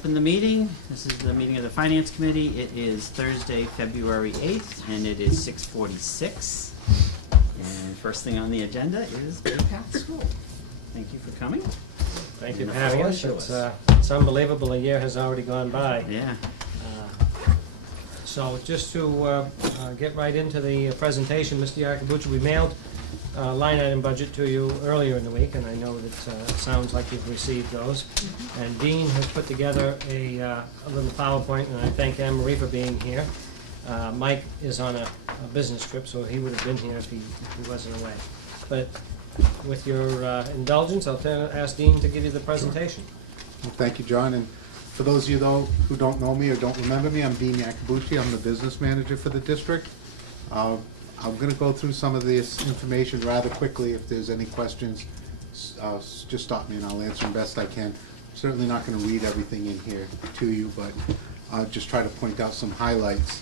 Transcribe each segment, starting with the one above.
Open the meeting. This is the meeting of the Finance Committee. It is Thursday, February 8th, and it is 6:46. And first thing on the agenda is Bay Path School. Thank you for coming. Thank you for having us. It's unbelievable, a year has already gone by. Yeah. So just to get right into the presentation, Mr. Yakabuchi, we mailed a line item budget to you earlier in the week, and I know that it sounds like you've received those. And Dean has put together a little PowerPoint, and I thank Anne Marie for being here. Mike is on a business trip, so he would have been here if he wasn't away. But with your indulgence, I'll ask Dean to give you the presentation. Well, thank you, John. And for those of you though who don't know me or don't remember me, I'm Dean Yakabuchi. I'm the business manager for the district. I'm going to go through some of this information rather quickly. If there's any questions, just stop me and I'll answer them best I can. I'm certainly not going to read everything in here to you, but I'll just try to point out some highlights.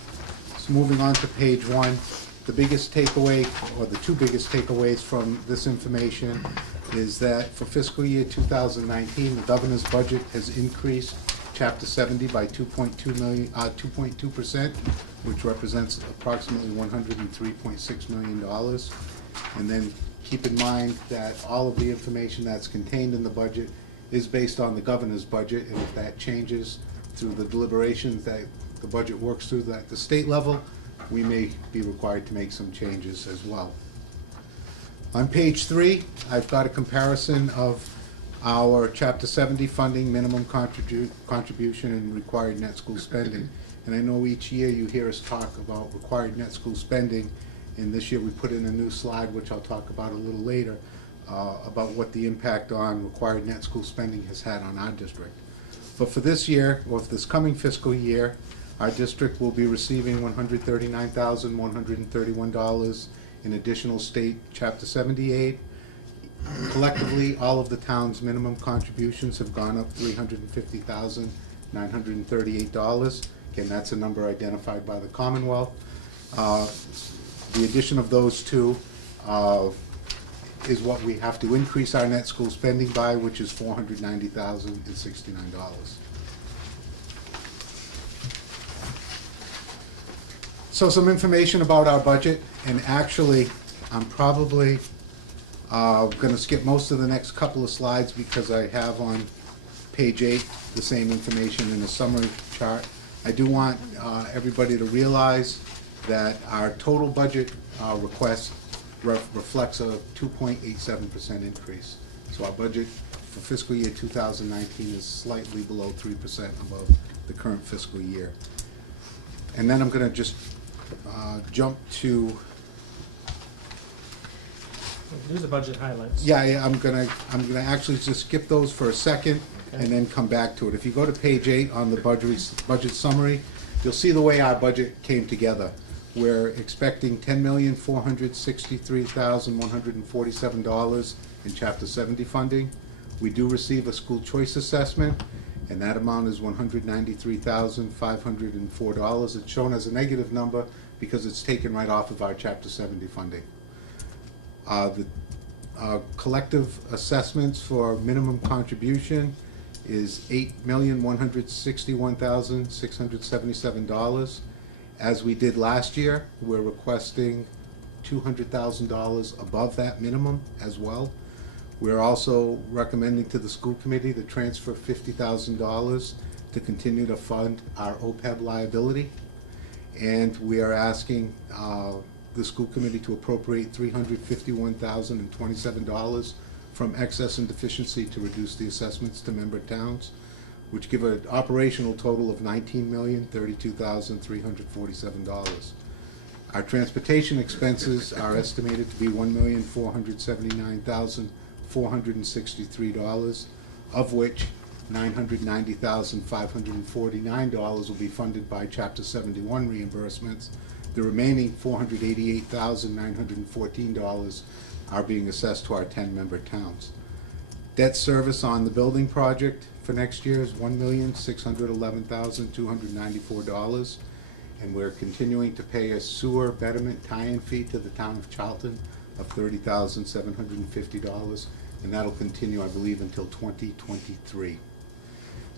So moving on to page 1, the biggest takeaway, or the two biggest takeaways from this information, is that for fiscal year 2019, the governor's budget has increased Chapter 70 by 2.2%, which represents approximately $103.6 million. And then keep in mind that all of the information that's contained in the budget is based on the governor's budget, and if that changes through the deliberations that the budget works through at the state level, we may be required to make some changes as well. On page 3, I've got a comparison of our Chapter 70 funding, minimum contribution, and required net school spending. And I know each year you hear us talk about required net school spending, and this year we put in a new slide, which I'll talk about a little later, about what the impact on required net school spending has had on our district. But for this year, or for this coming fiscal year, our district will be receiving $139,131 in additional state Chapter 70 aid. Collectively, all of the town's minimum contributions have gone up $350,938. Again, that's a number identified by the Commonwealth. The addition of those two is what we have to increase our net school spending by, which is $490,069. So some information about our budget, and actually I'm probably going to skip most of the next couple of slides because I have on page 8 the same information in a summary chart. I do want everybody to realize that our total budget request reflects a 2.87% increase. So our budget for fiscal year 2019 is slightly below 3% above the current fiscal year. And then I'm going to just jump to Do the budget highlights. Yeah, I'm gonna actually just skip those for a second, Okay. and then come back to it. If you go to page 8 on the budget summary, you'll see the way our budget came together. We're expecting $10,463,147 in Chapter 70 funding. We do receive a school choice assessment, and that amount is $193,504. It's shown as a negative number because it's taken right off of our Chapter 70 funding. The collective assessments for minimum contribution is $8,161,677. As we did last year, we're requesting $200,000 above that minimum as well. We're also recommending to the school committee to transfer $50,000 to continue to fund our OPEB liability. And we are asking the school committee to appropriate $351,027 from excess and deficiency to reduce the assessments to member towns, which give an operational total of $19,032,347. Our transportation expenses are estimated to be $1,479,463, of which $990,549 will be funded by Chapter 71 reimbursements. The remaining $488,914 are being assessed to our 10-member towns. Debt service on the building project for next year is $1,611,294, and we're continuing to pay a sewer betterment tie-in fee to the town of Charlton of $30,750, and that'll continue, I believe, until 2023.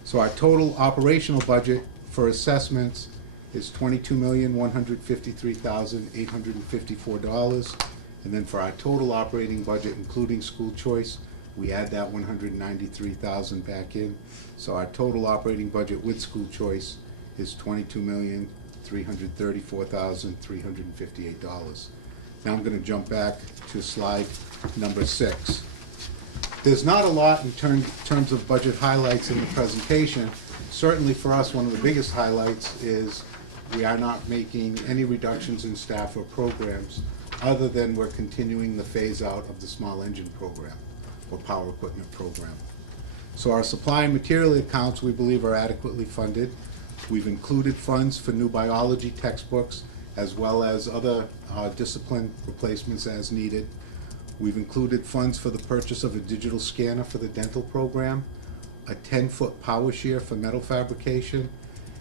So our total operational budget for assessments is $22,153,854. And then for our total operating budget, including school choice, we add that $193,000 back in. So our total operating budget with school choice is $22,334,358. Now I'm going to jump back to slide number 6. There's not a lot in terms of budget highlights in the presentation. Certainly for us, one of the biggest highlights is we are not making any reductions in staff or programs, other than we're continuing the phase out of the small engine program or power equipment program. So our supply and material accounts, we believe, are adequately funded. We've included funds for new biology textbooks as well as other discipline replacements as needed. We've included funds for the purchase of a digital scanner for the dental program, a 10-foot power shear for metal fabrication,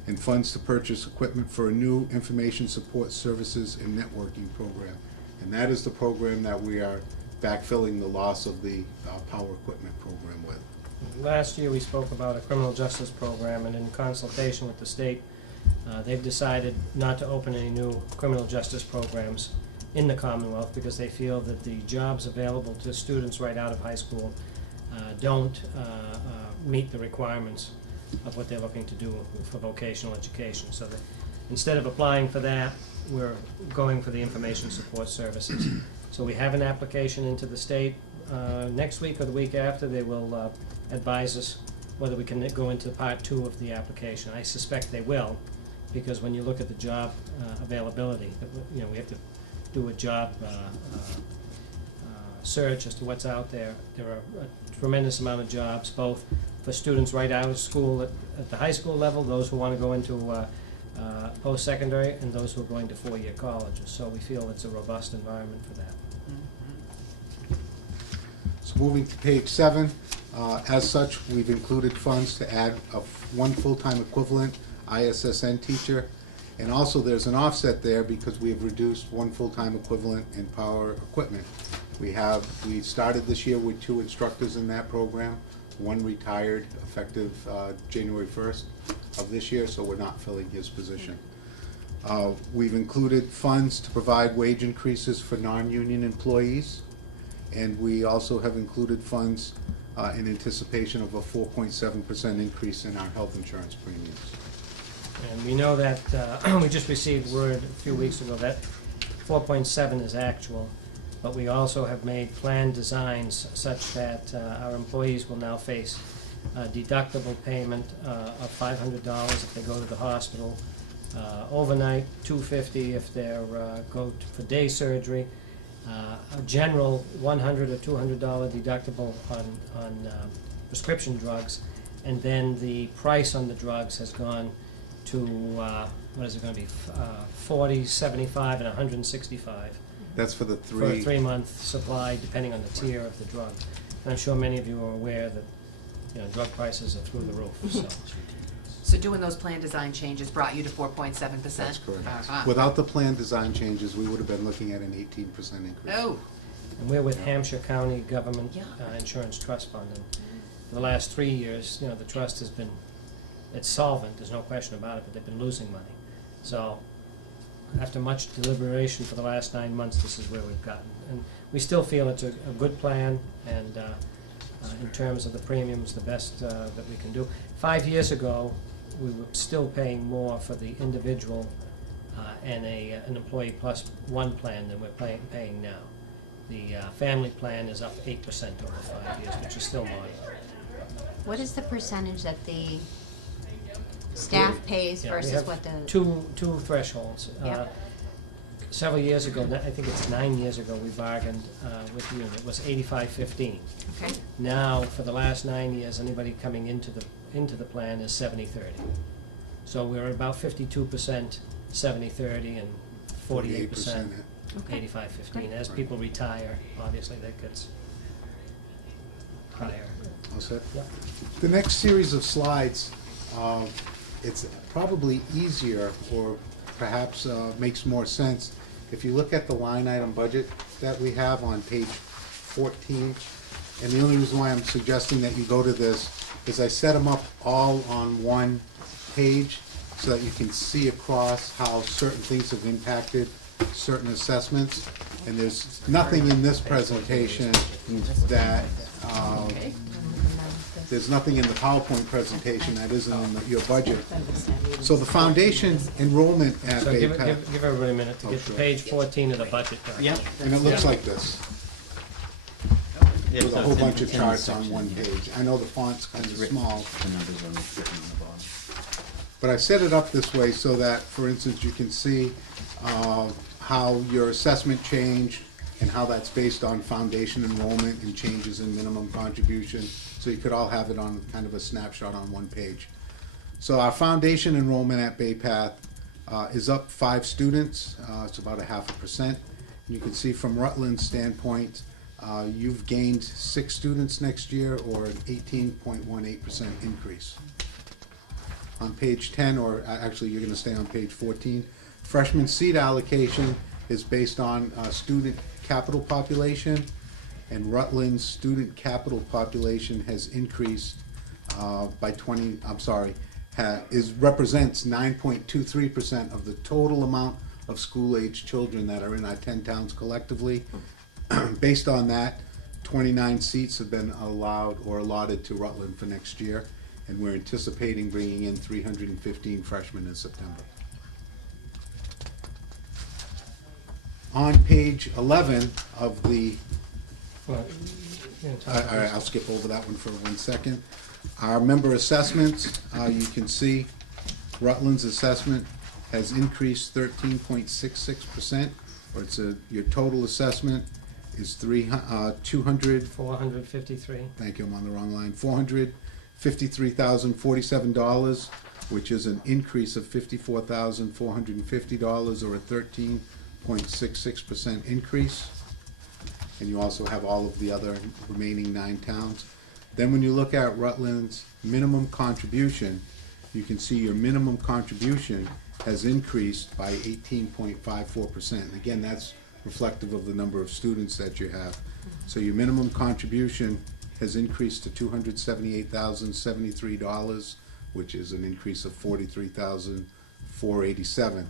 and funds to purchase equipment for a new information support services and networking program. And that is the program that we are backfilling the loss of the power equipment program with. Last year, we spoke about a criminal justice program, and in consultation with the state, they've decided not to open any new criminal justice programs in the Commonwealth because they feel that the jobs available to students right out of high school don't meet the requirements of what they're looking to do for vocational education. So that instead of applying for that, we're going for the information support services. So we have an application into the state. Next week or the week after, they will advise us whether we can go into part 2 of the application. I suspect they will, because when you look at the job availability, you know, we have to do a job search as to what's out there. There are a tremendous amount of jobs, both for students right out of school at the high school level, those who want to go into post-secondary, and those who are going to 4-year colleges. So we feel it's a robust environment for that. So moving to page 7, as such, we've included funds to add one full-time equivalent ISSN teacher, and also there's an offset there because we have reduced one full-time equivalent in power equipment. We started this year with 2 instructors in that program. One retired effective January 1st of this year, so we're not filling his position. We've included funds to provide wage increases for non-union employees, and we also have included funds in anticipation of a 4.7% increase in our health insurance premiums. And we know that, we just received word a few weeks ago that 4.7 is actual, but we also have made plan designs such that our employees will now face a deductible payment of $500 if they go to the hospital, overnight $250 if they're go for day surgery, a general $100 or $200 deductible on prescription drugs, and then the price on the drugs has gone to what is it going to be, $40, $75, and $165. That's for the For a 3-month supply, depending on the tier of the drug. And I'm sure many of you are aware that, you know, drug prices are through the roof. So doing those plan design changes brought you to 4.7%? That's correct. Uh-huh. Without the plan design changes, we would have been looking at an 18% increase. Oh, And we're with Hampshire County Government Yeah. Insurance Trust Fund. And for the last 3 years, you know, the trust has been, it's solvent, there's no question about it, but they've been losing money. So after much deliberation for the last 9 months, this is where we've gotten. And we still feel it's a good plan, and in terms of the premiums, the best that we can do. 5 years ago, we were still paying more for the individual and an employee plus one plan than we're paying now. The family plan is up 8% over 5 years, which is still modest. What is the percentage that the staff pays Yeah, we versus have what the? two thresholds. Yep. Several years ago, I think it's 9 years ago, we bargained with the union. It was 85-15. Okay, Now, for the last 9 years, anybody coming into the plan is 70-30. So we're at about 52% 70-30 and 48% Okay. 85-15. As people retire, obviously that gets higher. All set? Yeah. The next series of slides, it's probably easier, or perhaps makes more sense if you look at the line item budget that we have on page 14. And the only reason why I'm suggesting that you go to this is I set them up all on one page so that you can see across how certain things have impacted certain assessments. And there's nothing in this presentation that, there's nothing in the PowerPoint presentation that isn't in your budget. So the foundation enrollment at So Bay give Path, everybody a minute to Oh, get to sure. page 14 of the budget document. Yep. and it looks Yeah. like this, Yeah, with so a whole it's in- bunch of it's in the charts on section, one yeah. page. I know the font's kind It's of written, small, the numbers are written on the bottom. but I set it up this way so that, for instance, you can see how your assessment changed and how that's based on foundation enrollment and changes in minimum contribution. So you could all have it on kind of a snapshot on one page. So our foundation enrollment at Bay Path is up 5 students. It's about 0.5%. And you can see from Rutland's standpoint, you've gained 6 students next year, or an 18.18% increase. On page 10, or actually you're going to stay on page 14, freshman seat allocation is based on student capital population, and Rutland's student capital population has increased by 20, I'm sorry, represents 9.23% of the total amount of school-age children that are in our 10 towns collectively. Based on that, 29 seats have been allowed or allotted to Rutland for next year, and we're anticipating bringing in 315 freshmen in September. On page 11 of the, Well, you can talk about this. I'll skip over that one for 1 second. Our member assessments, you can see Rutland's assessment has increased 13.66%, or your total assessment is 200, 453. thank you, I'm on the wrong line, $453,047, which is an increase of $54,450, or a 13.66% increase. And you also have all of the other remaining 9 towns. Then when you look at Rutland's minimum contribution, you can see your minimum contribution has increased by 18.54%. Again, that's reflective of the number of students that you have. So your minimum contribution has increased to $278,073, which is an increase of $43,487.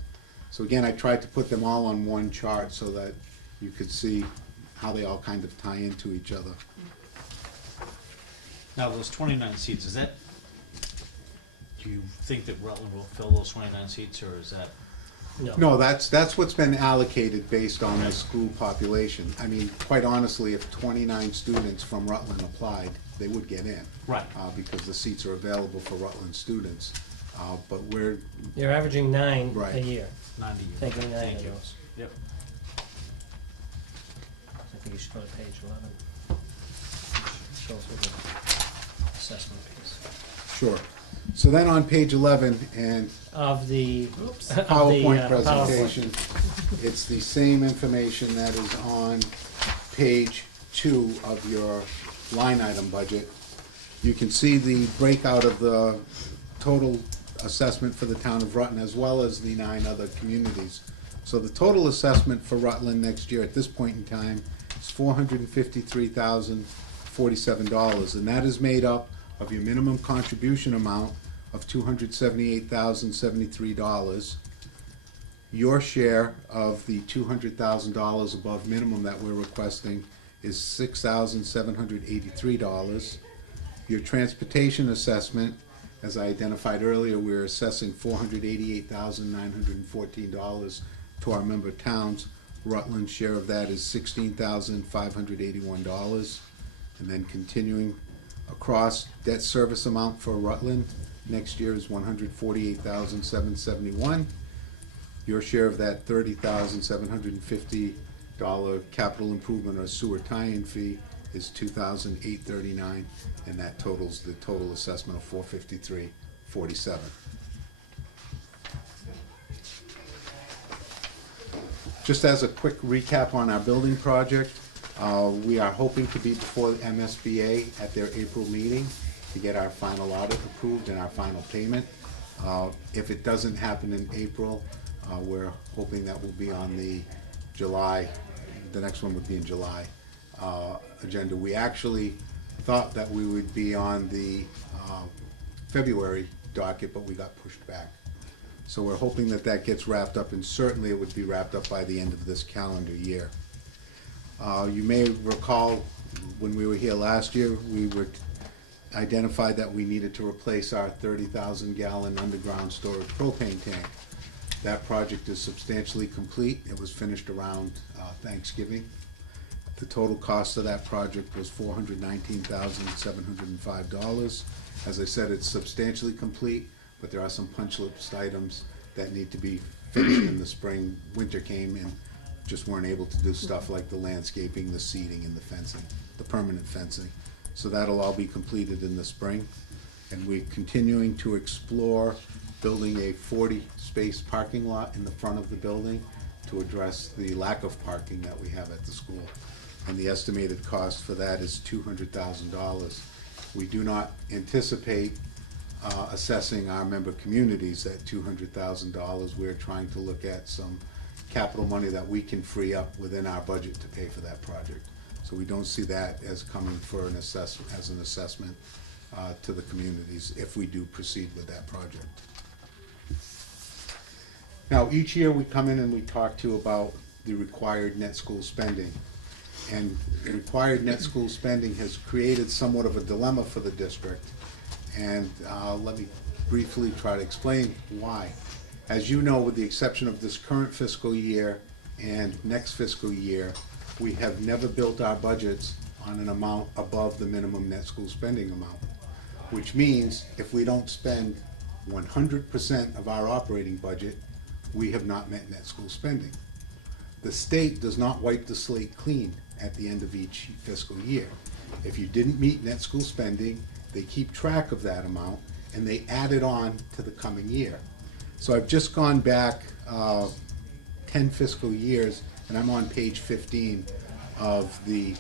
So again, I tried to put them all on one chart so that you could see how they all kind of tie into each other. Now, those 29 seats, is that, do you think that Rutland will fill those 29 seats, or is that? No, that's what's been allocated based on the school population. I mean, quite honestly, if 29 students from Rutland applied, they would get in. Right. Because the seats are available for Rutland students. But You're averaging 9 a Right. year, 90 years. taking 9 Thank of you. those. Yep. I think you should go to page 11. Go through the assessment piece. sure. So then on page 11, and Of the PowerPoint PowerPoint. presentation, it's the same information that is on page 2 of your line item budget. You can see the breakout of the total assessment for the town of Rutland, as well as the 9 other communities. So the total assessment for Rutland next year at this point in time is $453,047, and that is made up of your minimum contribution amount of $278,073. Your share of the $200,000 above minimum that we're requesting is $6,783. Your transportation assessment, as I identified earlier, we're assessing $488,914 to our member towns. Rutland's share of that is $16,581. And then continuing across, debt service amount for Rutland next year is $148,771. Your share of that $30,750 capital improvement or sewer tie-in fee is $2,839, and that totals the total assessment of $453,47. Just as a quick recap on our building project, we are hoping to be before the MSBA at their April meeting to get our final audit approved and our final payment. If it doesn't happen in April, we're hoping that will be on the July, the next one would be in July agenda. We actually thought that we would be on the February docket, but we got pushed back. So we're hoping that that gets wrapped up, and certainly it would be wrapped up by the end of this calendar year. You may recall when we were here last year, we were identified that we needed to replace our 30,000 gallon underground storage propane tank. That project is substantially complete. It was finished around Thanksgiving. The total cost of that project was $419,705. As I said, it's substantially complete, but there are some punch list items that need to be finished in the spring. Winter came and just weren't able to do stuff like the landscaping, the seeding, and the fencing, the permanent fencing. So that'll all be completed in the spring. And we're continuing to explore building a 40-space parking lot in the front of the building to address the lack of parking that we have at the school. And the estimated cost for that is $200,000. We do not anticipate assessing our member communities at $200,000. We're trying to look at some capital money that we can free up within our budget to pay for that project. So we don't see that as coming for an assessment, as an assessment to the communities if we do proceed with that project. Now, each year we come in and we talk to you about the required net school spending. And the required net school spending has created somewhat of a dilemma for the district. And let me briefly try to explain why. As you know, with the exception of this current fiscal year and next fiscal year, we have never built our budgets on an amount above the minimum net school spending amount, which means if we don't spend 100% of our operating budget, we have not met net school spending. The state does not wipe the slate clean at the end of each fiscal year. If you didn't meet net school spending, they keep track of that amount and they add it on to the coming year. So I've just gone back 10 fiscal years, and I'm on page 15 of the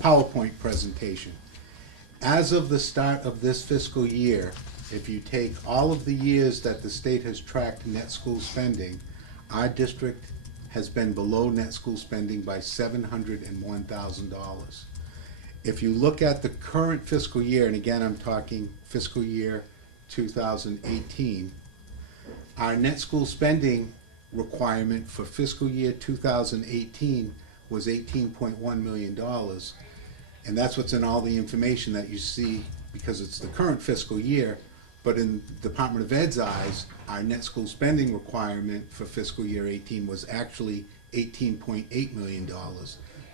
PowerPoint presentation. As of the start of this fiscal year, if you take all of the years that the state has tracked net school spending, our district has been below net school spending by $701,000. If you look at the current fiscal year, and again I'm talking fiscal year 2018, our net school spending requirement for fiscal year 2018 was $18.1 million. And that's what's in all the information that you see because it's the current fiscal year. But in Department of Ed's eyes, our net school spending requirement for fiscal year 18 was actually $18.8 million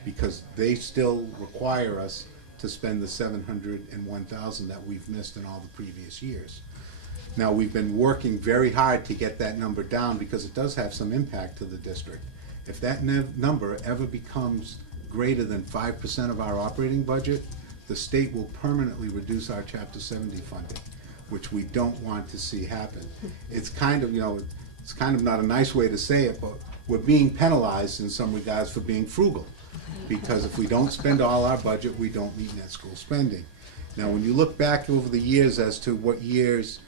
because they still require us to spend the $701,000 that we've missed in all the previous years. Now, we've been working very hard to get that number down because it does have some impact to the district. If that number ever becomes greater than 5% of our operating budget, the state will permanently reduce our Chapter 70 funding, which we don't want to see happen. It's kind of, it's kind of not a nice way to say it, but we're being penalized in some regards for being frugal. Because if we don't spend all our budget, we don't meet net school spending. Now, when you look back over the years as to what years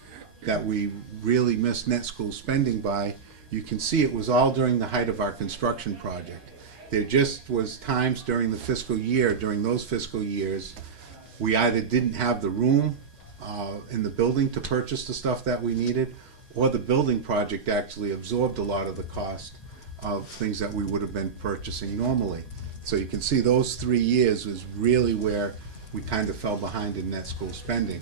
that we really missed net school spending by, you can see it was all during the height of our construction project. There just was times during the fiscal year, during those fiscal years, we either didn't have the room in the building to purchase the stuff that we needed, or the building project actually absorbed a lot of the cost of things that we would have been purchasing normally. So you can see those 3 years was really where we kind of fell behind in net school spending.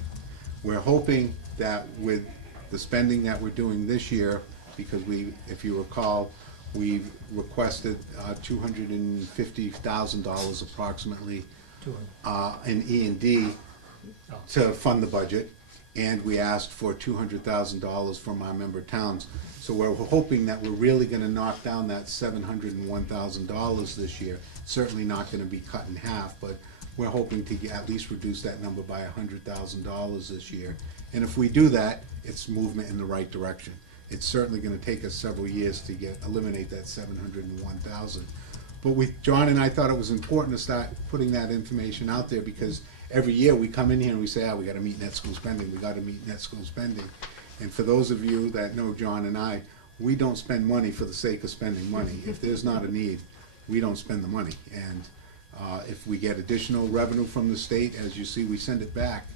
We're hoping that with the spending that we're doing this year, because we, if you recall, we've requested $250,000 approximately in E&D to fund the budget, and we asked for $200,000 from our member towns. So we're hoping that we're really going to knock down that $701,000 this year. Certainly not going to be cut in half, but we're hoping to at least reduce that number by $100,000 this year. And if we do that, it's movement in the right direction. It's certainly going to take us several years to eliminate that $701,000. But John and I thought it was important to start putting that information out there because every year we come in here and we say, we got to meet net school spending, we got to meet net school spending. And for those of you that know John and I, we don't spend money for the sake of spending money. If there's not a need, we don't spend the money. And If we get additional revenue from the state, as you see, we send it back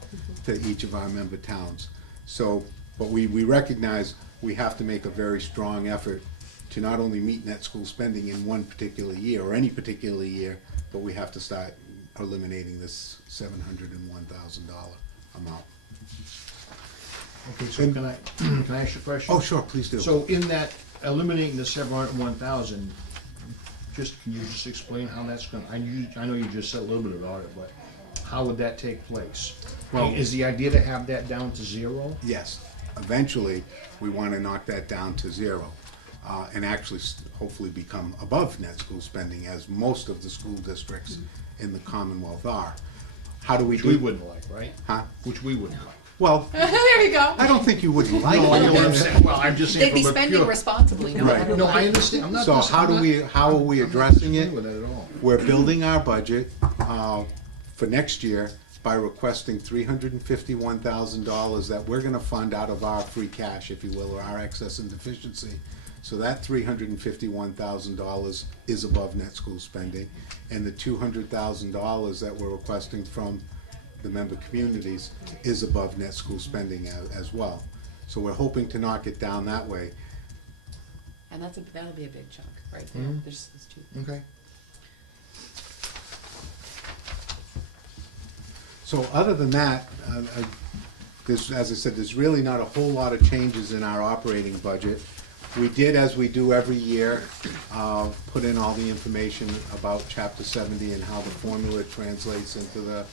to each of our member towns. So, but we recognize we have to make a very strong effort to not only meet net school spending in one particular year, or any particular year, but we have to start eliminating this $701,000 amount. Okay, so can I ask you a question? Oh, sure, please do. So in that, eliminating the 701,000, can you just explain how that's gonna, I know you just said a little bit about it, but how would that take place? Well- Is the idea to have that down to zero? Yes, eventually, we want to knock that down to zero, and actually hopefully become above net school spending, as most of the school districts in the Commonwealth are. How do we Which do? we wouldn't like, right? Huh? Which we wouldn't like. Well, There you go. I don't think you would like No, I know what I'm it. saying, well, I'm just They'd saying be from a spending pure. responsibly, no Right. matter No, what. I understand, I'm not. So how are we addressing it? With it at all. We're building our budget for next year by requesting $351,000 that we're gonna fund out of our free cash, if you will, or our excess and deficiency. So that $351,000 is above net school spending, and the $200,000 that we're requesting from the member communities is above net school spending as well. So we're hoping to knock it down that way. And that'll be a big chunk, right there. Mhm. There's two. Okay. So other than that, as I said, there's really not a whole lot of changes in our operating budget. We did, as we do every year, put in all the information about Chapter 70 and how the formula translates into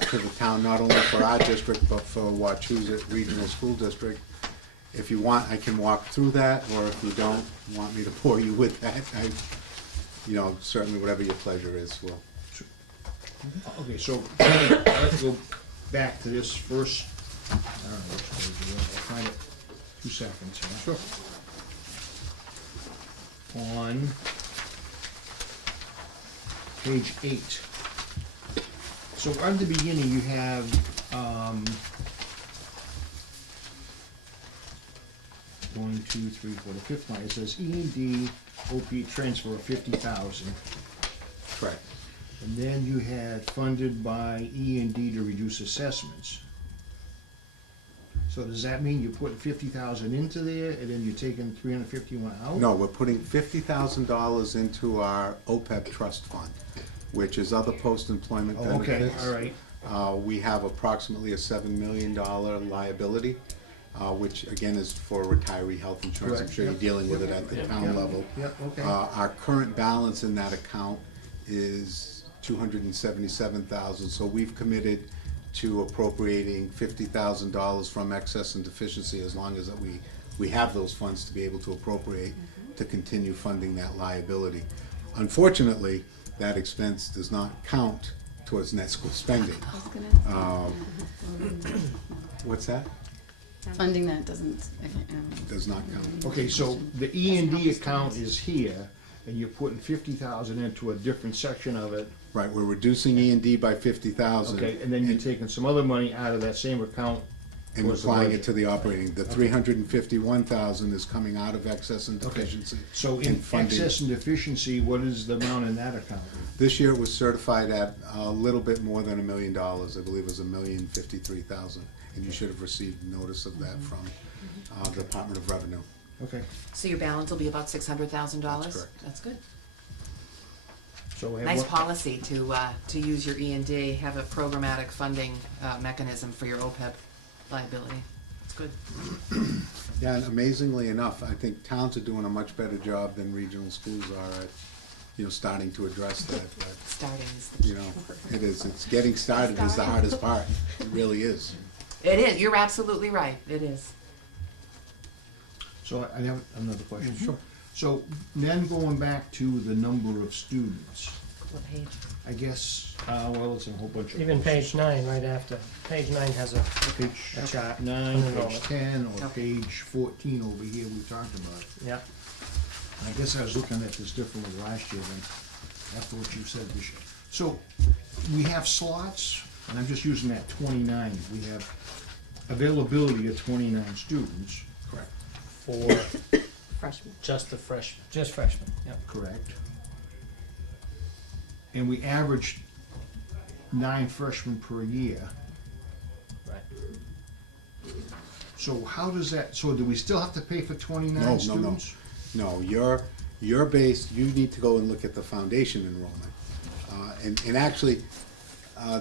to the town, not only for our district, but for Wachusett Regional School District. If you want, I can walk through that, or if you don't want me to bore you with that, certainly whatever your pleasure is, will. Okay, so I'd like to go back to this first, I don't know which page it is, I'll find it, 2 seconds here. Sure. On page 8. So at the beginning, you have, 1, 2, 3, 4, the fifth line, it says E&D OP transfer of 50,000. Correct. And then you had funded by E&D to reduce assessments. So does that mean you're putting 50,000 into there, and then you're taking 351 out? No, we're putting $50,000 into our OPEB trust fund, which is other post-employment Oh, okay, benefits. all right. We have approximately a $7 million liability, which again is for retiree health insurance. I'm Correct, sure you're yep. dealing with it at the town Yep, level. yep, okay. Our current balance in that account is $277,000, so we've committed to appropriating $50,000 from excess and deficiency, as long as that we have those funds to be able to appropriate to continue funding that liability. Unfortunately, that expense does not count towards net school spending. What's that? Funding that doesn't, Does not count. Okay, so the E&D account is here, and you're putting 50,000 into a different section of it. Right, we're reducing E&D by 50,000. Okay, and then you're taking some other money out of that same account. And towards the applying it budget. to the operating. The 351,000 is coming out of excess and Okay. deficiency. So in and funding. excess and deficiency, what is the amount in that account? This year it was certified at a little bit more than $1 million. I believe it was $1,053,000. And you should have received notice of that from the Department of Revenue. Okay, So your balance will be about $600,000? That's correct. That's good. so we have Nice one- policy to use your E&D, have a programmatic funding mechanism for your OPEB liability. It's good. Yeah, and amazingly enough, I think towns are doing a much better job than regional schools are at, starting to address that. But, Starting is the key word. it is. It's getting started is the hardest part. It really is. It is, you're absolutely right, it is. So I have another question. Sure. So then going back to the number of students, What page? I guess, well, it's a whole bunch of. Even page 9, right after, page 9 has a Page a chart. 9, page Enrollment. 10, or Okay. page 14 over here, we talked about it. Yeah, I guess I was looking at this differently last year than after what you said this year. So, we have slots, and I'm just using that 29, we have availability of 29 students, Correct. for freshman. Just the freshmen. just freshmen, yeah. correct? and we averaged 9 freshmen per year. Right. So how does that, so do we still have to pay for 29 students? No, your base, you need to go and look at the foundation enrollment. And actually,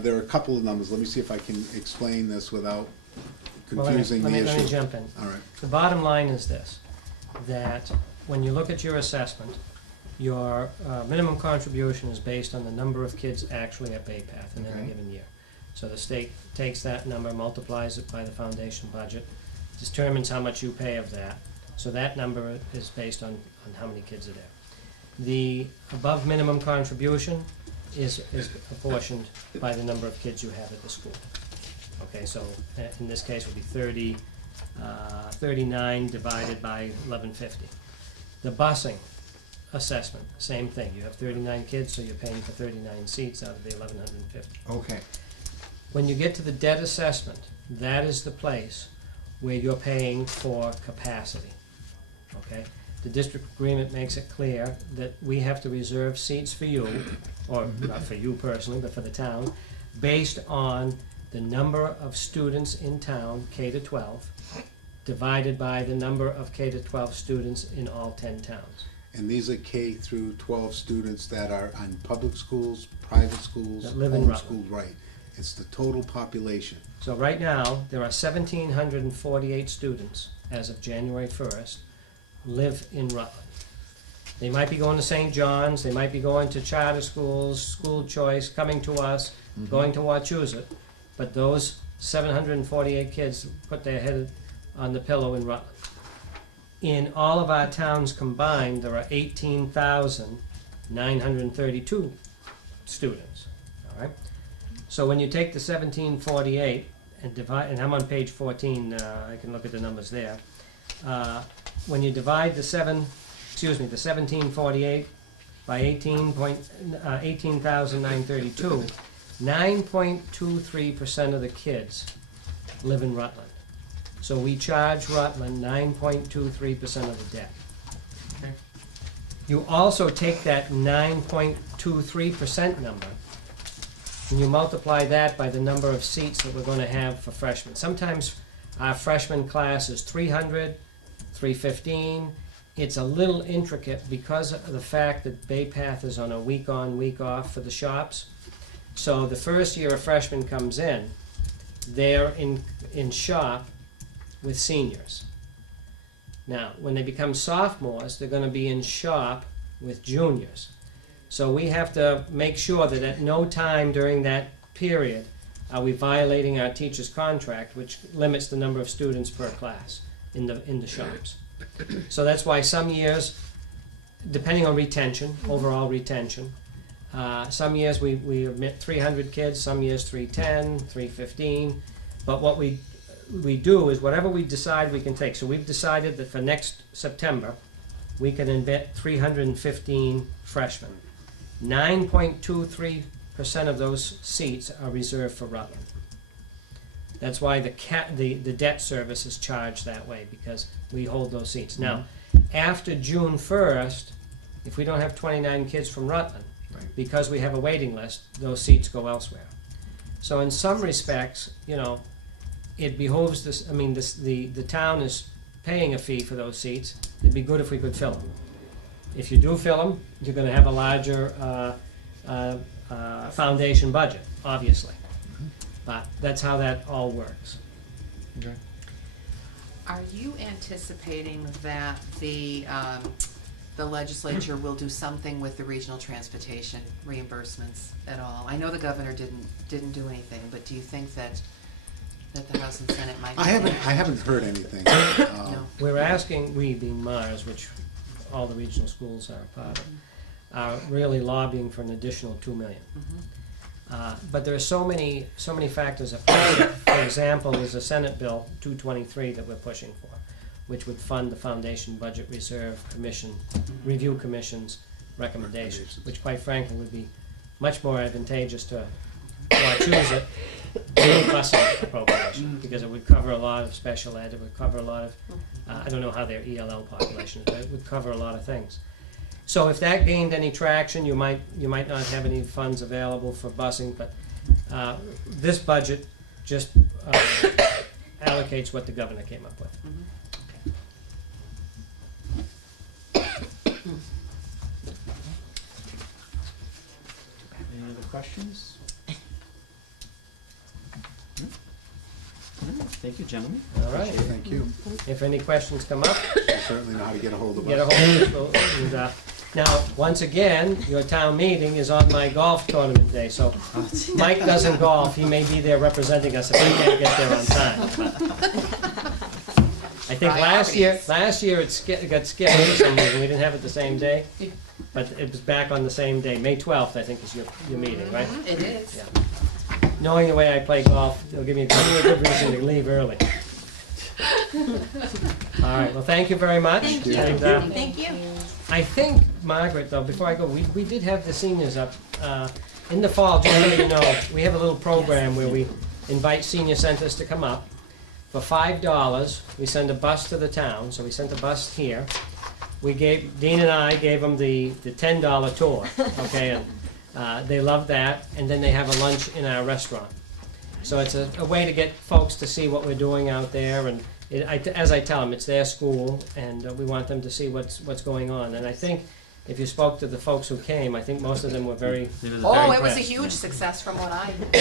there are a couple of numbers. Let me see if I can explain this without Well, confusing the issue. let me jump in. All right. The bottom line is this, that when you look at your assessment, your minimum contribution is based on the number of kids actually at Bay Path in any Okay. given year. So the state takes that number, multiplies it by the foundation budget, determines how much you pay of that. So that number is based on how many kids are there. The above minimum contribution is apportioned by the number of kids you have at the school. Okay, so in this case would be 39 divided by 1150. The busing assessment, same thing. You have 39 kids, so you're paying for 39 seats out of the 1150. Okay, When you get to the debt assessment, that is the place where you're paying for capacity. Okay? The district agreement makes it clear that we have to reserve seats for you, or not for you personally, but for the town, based on the number of students in town, K to 12, divided by the number of K to 12 students in all 10 towns. And these are K through 12 students that are on public schools, private schools, That live in Rutland. homeschooled, right. It's the total population. So right now, there are 1,748 students, as of January 1st, live in Rutland. They might be going to St. John's, they might be going to charter schools, school choice, coming to us, going to Wachusett, but those 748 kids put their head on the pillow in Rutland. In all of our towns combined, there are 18,932 students, all right? So when you take the 1748 and divide, and I'm on page 14, I can look at the numbers there. When you divide the 1748 by 18,932, 9.23% of the kids live in Rutland. So we charge Rutland 9.23% of the debt. Okay. You also take that 9.23% number and you multiply that by the number of seats that we're going to have for freshmen. Sometimes our freshman class is 300, 315. It's a little intricate because of the fact that Bay Path is on a week on, week off for the shops. So the first year a freshman comes in, they're in shop with seniors. Now, when they become sophomores, they're going to be in shop with juniors. So we have to make sure that at no time during that period are we violating our teacher's contract, which limits the number of students per class in the shops. So that's why some years, depending on retention, overall retention, some years we admit 300 kids, some years 310, 315. But what we do is whatever we decide we can take. So we've decided that for next September, we can admit 315 freshmen. 9.23% of those seats are reserved for Rutland. That's why the debt service is charged that way, because we hold those seats. Now, after June 1st, if we don't have 29 kids from Rutland, Right. because we have a waiting list, those seats go elsewhere. So in some respects, you know, it behoves this, I mean, the town is paying a fee for those seats. It'd be good if we could fill them. If you do fill them, you're going to have a larger foundation budget, obviously. But that's how that all works. okay. Are you anticipating that the legislature will do something with the regional transportation reimbursements at all? I know the governor didn't do anything, but do you think that the House and Senate might? I haven't heard anything. No. We're asking, we being Mars, which all the regional schools are a part of, are really lobbying for an additional $2 million. Mhm. But there are so many factors at play. For example, there's a Senate Bill 223 that we're pushing for, which would fund the Foundation Budget Reserve Commission, Review Commission's recommendations, which quite frankly would be much more advantageous to Wachusett than a busing appropriation, because it would cover a lot of special ed, it would cover a lot of, I don't know how their ELL population is, but it would cover a lot of things. So if that gained any traction, you might not have any funds available for busing, but this budget just allocates what the governor came up with. Any other questions? No? All right, thank you, gentlemen. All right. Thank you. If any questions come up, You certainly know how to get a hold of us. get a hold of us. And, now, once again, your town meeting is on my golf tournament day, so Mike doesn't golf. He may be there representing us if I can't get there on time. I think last year it got skipped for some reason. We didn't have it the same day, but it was back on the same day. May 12th, I think, is your meeting, right? It is. Yeah. Knowing the way I play golf, it'll give me a good reason to leave early. All right, well, thank you very much. Thank you. And, Thank you. I think, Margaret, though, before I go, we did have the seniors up. In the fall, just so you know, we have a little program where we invite senior centers to come up. For $5, we send a bus to the town, so we sent a bus here. Dean and I gave them the $10 tour, okay, and they loved that, and then they have a lunch in our restaurant. So it's a way to get folks to see what we're doing out there, and as I tell them, it's their school, and we want them to see what's going on. And I think if you spoke to the folks who came, I think most of them were very. It was Oh, very it was a impressed. huge success from what I heard.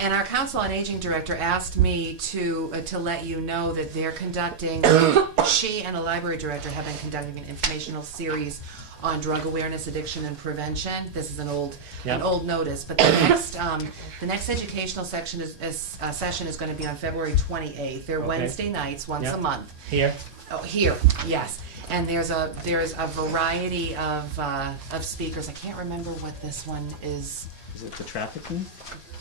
And our Council on Aging Director asked me to let you know that they're conducting, she and a library director have been conducting an informational series on drug awareness, addiction, and prevention. This is an old notice, but the next educational session is going to be on February 28th. They're Okay. Wednesday nights, once a month. Here. Oh, here, yes. And there's a variety of speakers. I can't remember what this one is. Is it the trafficking?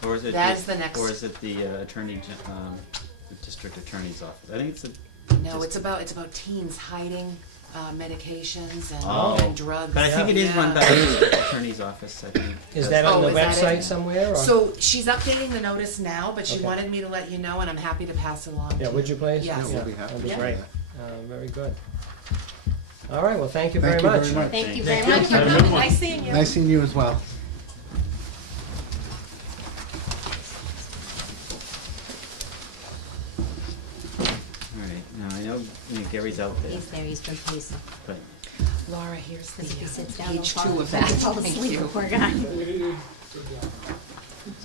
Or is it That is the next- Or is it the the district attorney's office? I think it's No, it's about teens hiding medications Oh. and drugs. But I think it is run by the district attorney's office, I think. Is that on Oh, the is that website it? somewhere? Or? So she's updating the notice now, but she Okay. wanted me to let you know, and I'm happy to pass it along. Yeah, would you please? Yes. Yeah, we'll be happy That'd be to do great. that. Very good. All right, well, thank you very Thank you much. very much. Thank you Thank very much. Have a good one. Nice seeing you. Nice seeing you as well. All right, now I know Gary's out there, He's there, he's been pacing. but Laura, here's the Because if he sits down, page he'll 2 fall, of that. fall Thank asleep, you. poor guy. It's been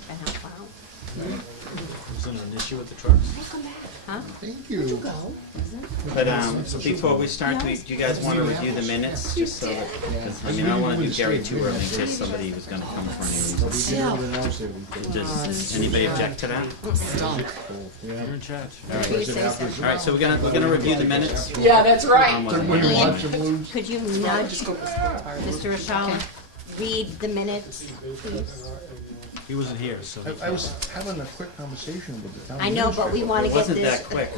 out loud. Was there an issue with the trucks? Huh? Thank you. But before we start, do you guys want to review the minutes, just so that, because, I mean, I don't want to do Gary too early in case somebody was going to come for any reason. Does anybody object to that? You're in charge. You say so. All right, so we're gonna review the minutes. Yeah, that's right. Ian, could you nudge Mr. Rashal, read the minutes, please? He wasn't here, so. I was having a quick conversation with the town. I know, but we want to It get wasn't this. that quick.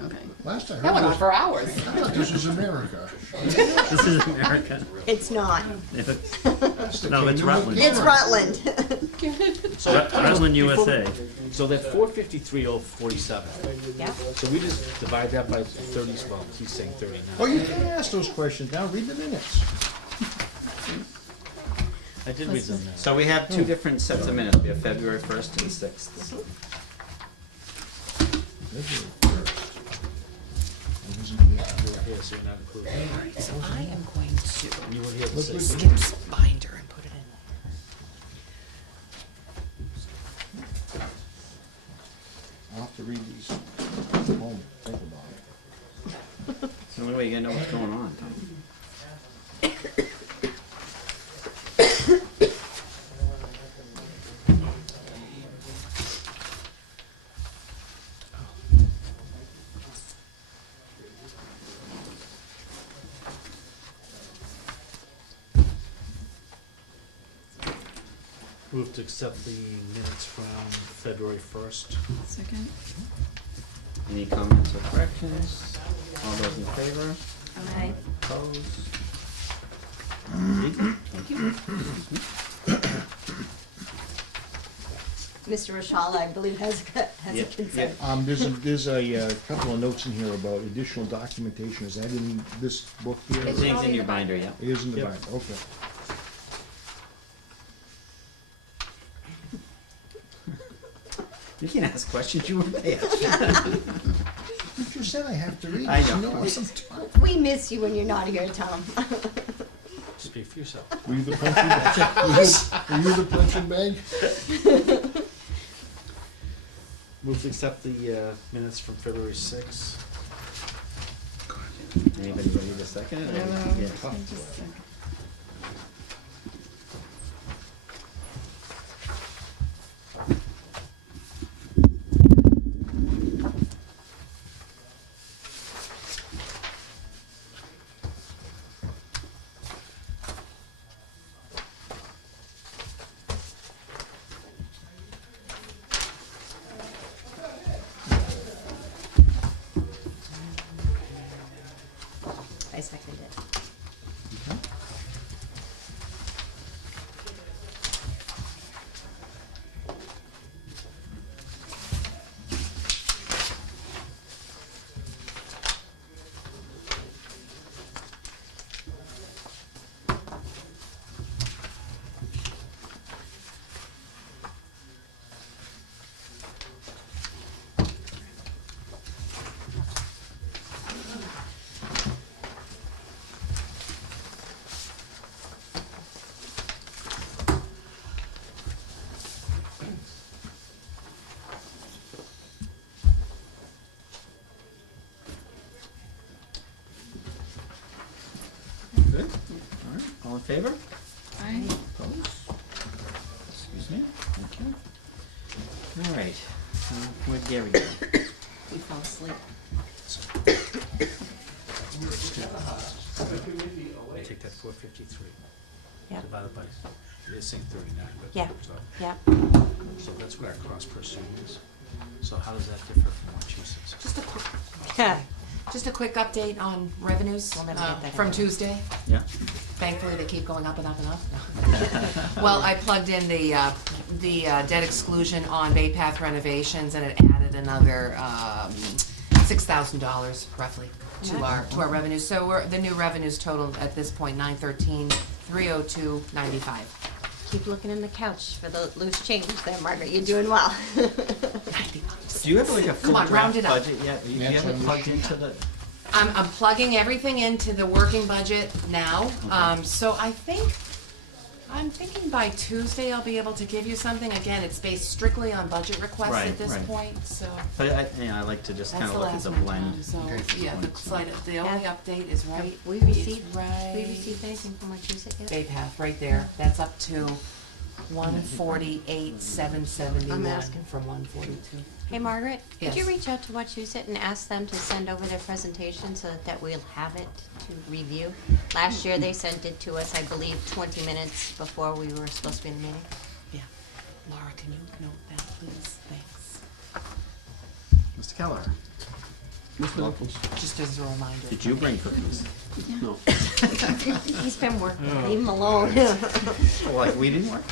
Okay. Last I That went on heard, for hours. I thought this was America. This is America. It's not. No, it's Rutland. It's Rutland. Rutland, USA. So that 453,047, Yeah. so we just divide that by 30, well, he's saying 30 Oh, now. you can ask those questions now, read the minutes. I did read them now. So we have two different sets of minutes. We have February 1st and 6th. Yeah, so you're not included. So I am going to You were here the 6th. skip this binder and put it in. I'll have to read these at home, think about it. So the only way you're gonna know what's going on, Tom. Move to accept the minutes from February 1st. Second. Any comments or corrections? All those in favor? Aye. Opposed? Mr. Rashala, I believe, has a Yep, consent. There's a couple of notes in here about additional documentation. Is that in this book here? Everything's in your binder, yeah. It is in the Yep. binder, okay. You can ask questions you weren't there. You just said I have to read it. I know. You know what I'm talking. We miss you when you're not here, Tom. Speak for yourself. Were you the punching bag? Were you the punching bag? Move to accept the minutes from February 6th. Anybody ready to second it? Yeah. I second it. Good, all right, all in favor? Aye. Opposed? Excuse me, thank you. All right, where'd Gary go? We fall asleep. Take that 453. Yep. Divided by, you're saying 39, but. Yeah. So, Yep. so that's what our cost per student is. So how does that differ from Massachusetts? Just a quick update on revenues We'll never get that from in. Tuesday. Yeah, Thankfully, they keep going up and up and up. Well, I plugged in the debt exclusion on Bay Path renovations, and it added another $6,000 roughly to our revenues. So the new revenues total at this point, 913, 302.95. Keep looking in the couch for the loose change there, Margaret. You're doing well. do you have like a full Come on, round draft it up. budget yet? Do you have it plugged into the? I'm plugging everything into the working budget now. So I'm thinking by Tuesday I'll be able to give you something. Again, it's based strictly on budget requests Right, at this right. point, so. But I like to just kind That's of the look at last the one, blend. Tom, so, Okay. yeah, the only Yeah. update is right. Have we it's received right. anything from Wachusett yet? Bay Path, right there, that's up to 148,771 I'm asking. from 142. Hey, Margaret, could you Yes. reach out to Wachusett and ask them to send over their presentation so that we'll have it to review? Last year, they sent it to us, I believe, 20 minutes before we were supposed to be in the meeting. Yeah. Laura, can you note that, please? Thanks. Mr. Keller, Mr. Nichols? Just as a reminder. did you bring cookies? No. He's been working, leave him alone. Like, we didn't work?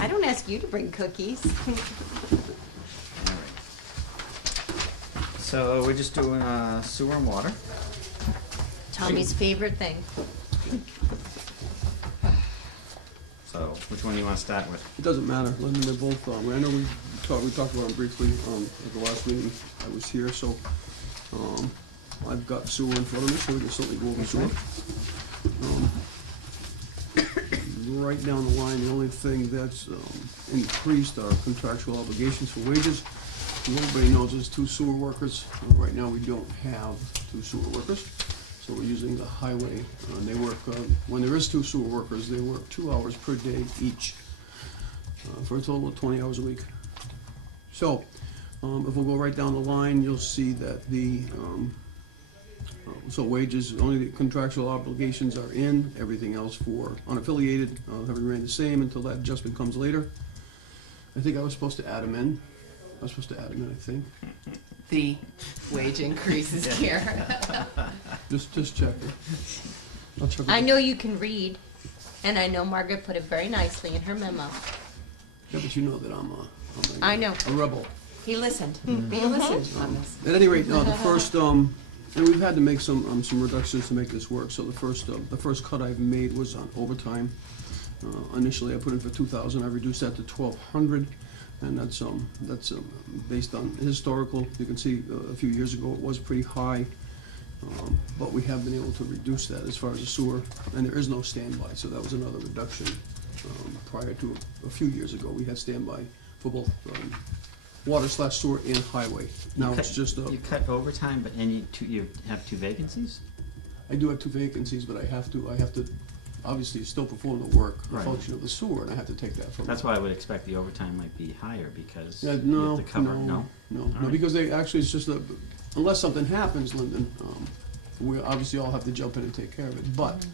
I don't ask you to bring cookies. So we're just doing sewer and water. Tommy's favorite thing. So which one do you want to start with? It doesn't matter, Linda, they're both, I know we talked about them briefly, at the last meeting, I was here, so, I've got sewer in front of me, so we can certainly go over sewer. Right down the line, the only thing that's, increased are contractual obligations for wages. And everybody knows there's 2 sewer workers, right now we don't have 2 sewer workers. So we're using the highway, they work, when there is 2 sewer workers, they work 2 hours per day each, for a total of 20 hours a week. So, if we'll go right down the line, you'll see that the, so wages, only the contractual obligations are in, everything else for unaffiliated, have remained the same until that adjustment comes later. I think I was supposed to add them in, I think. The wage increases here. Just check it. I'll check it. I know you can read, and I know Margaret put it very nicely in her memo. Yeah, but you know that I'm I know. a rebel. He listened. He listened on this. At any rate, the first, and we've had to make some reductions to make this work. So the first cut I've made was on overtime. Initially, I put in for 2,000. I reduced that to 1,200, and that's based on historical. You can see a few years ago it was pretty high, but we have been able to reduce that as far as the sewer, and there is no standby. So that was another reduction. Prior to a few years ago, we had standby for both water/sewer and highway. Now it's just You cut overtime, but, and you have 2 vacancies? I do have 2 vacancies, but I have to obviously still perform the work, the Right. function of the sewer, and I have to take that from. That's why I would expect the overtime might be higher, because Yeah, you no, have to cover, no, no? no, because they actually, it's just unless something happens, Lyndon, we obviously all have to jump in and take care of it, but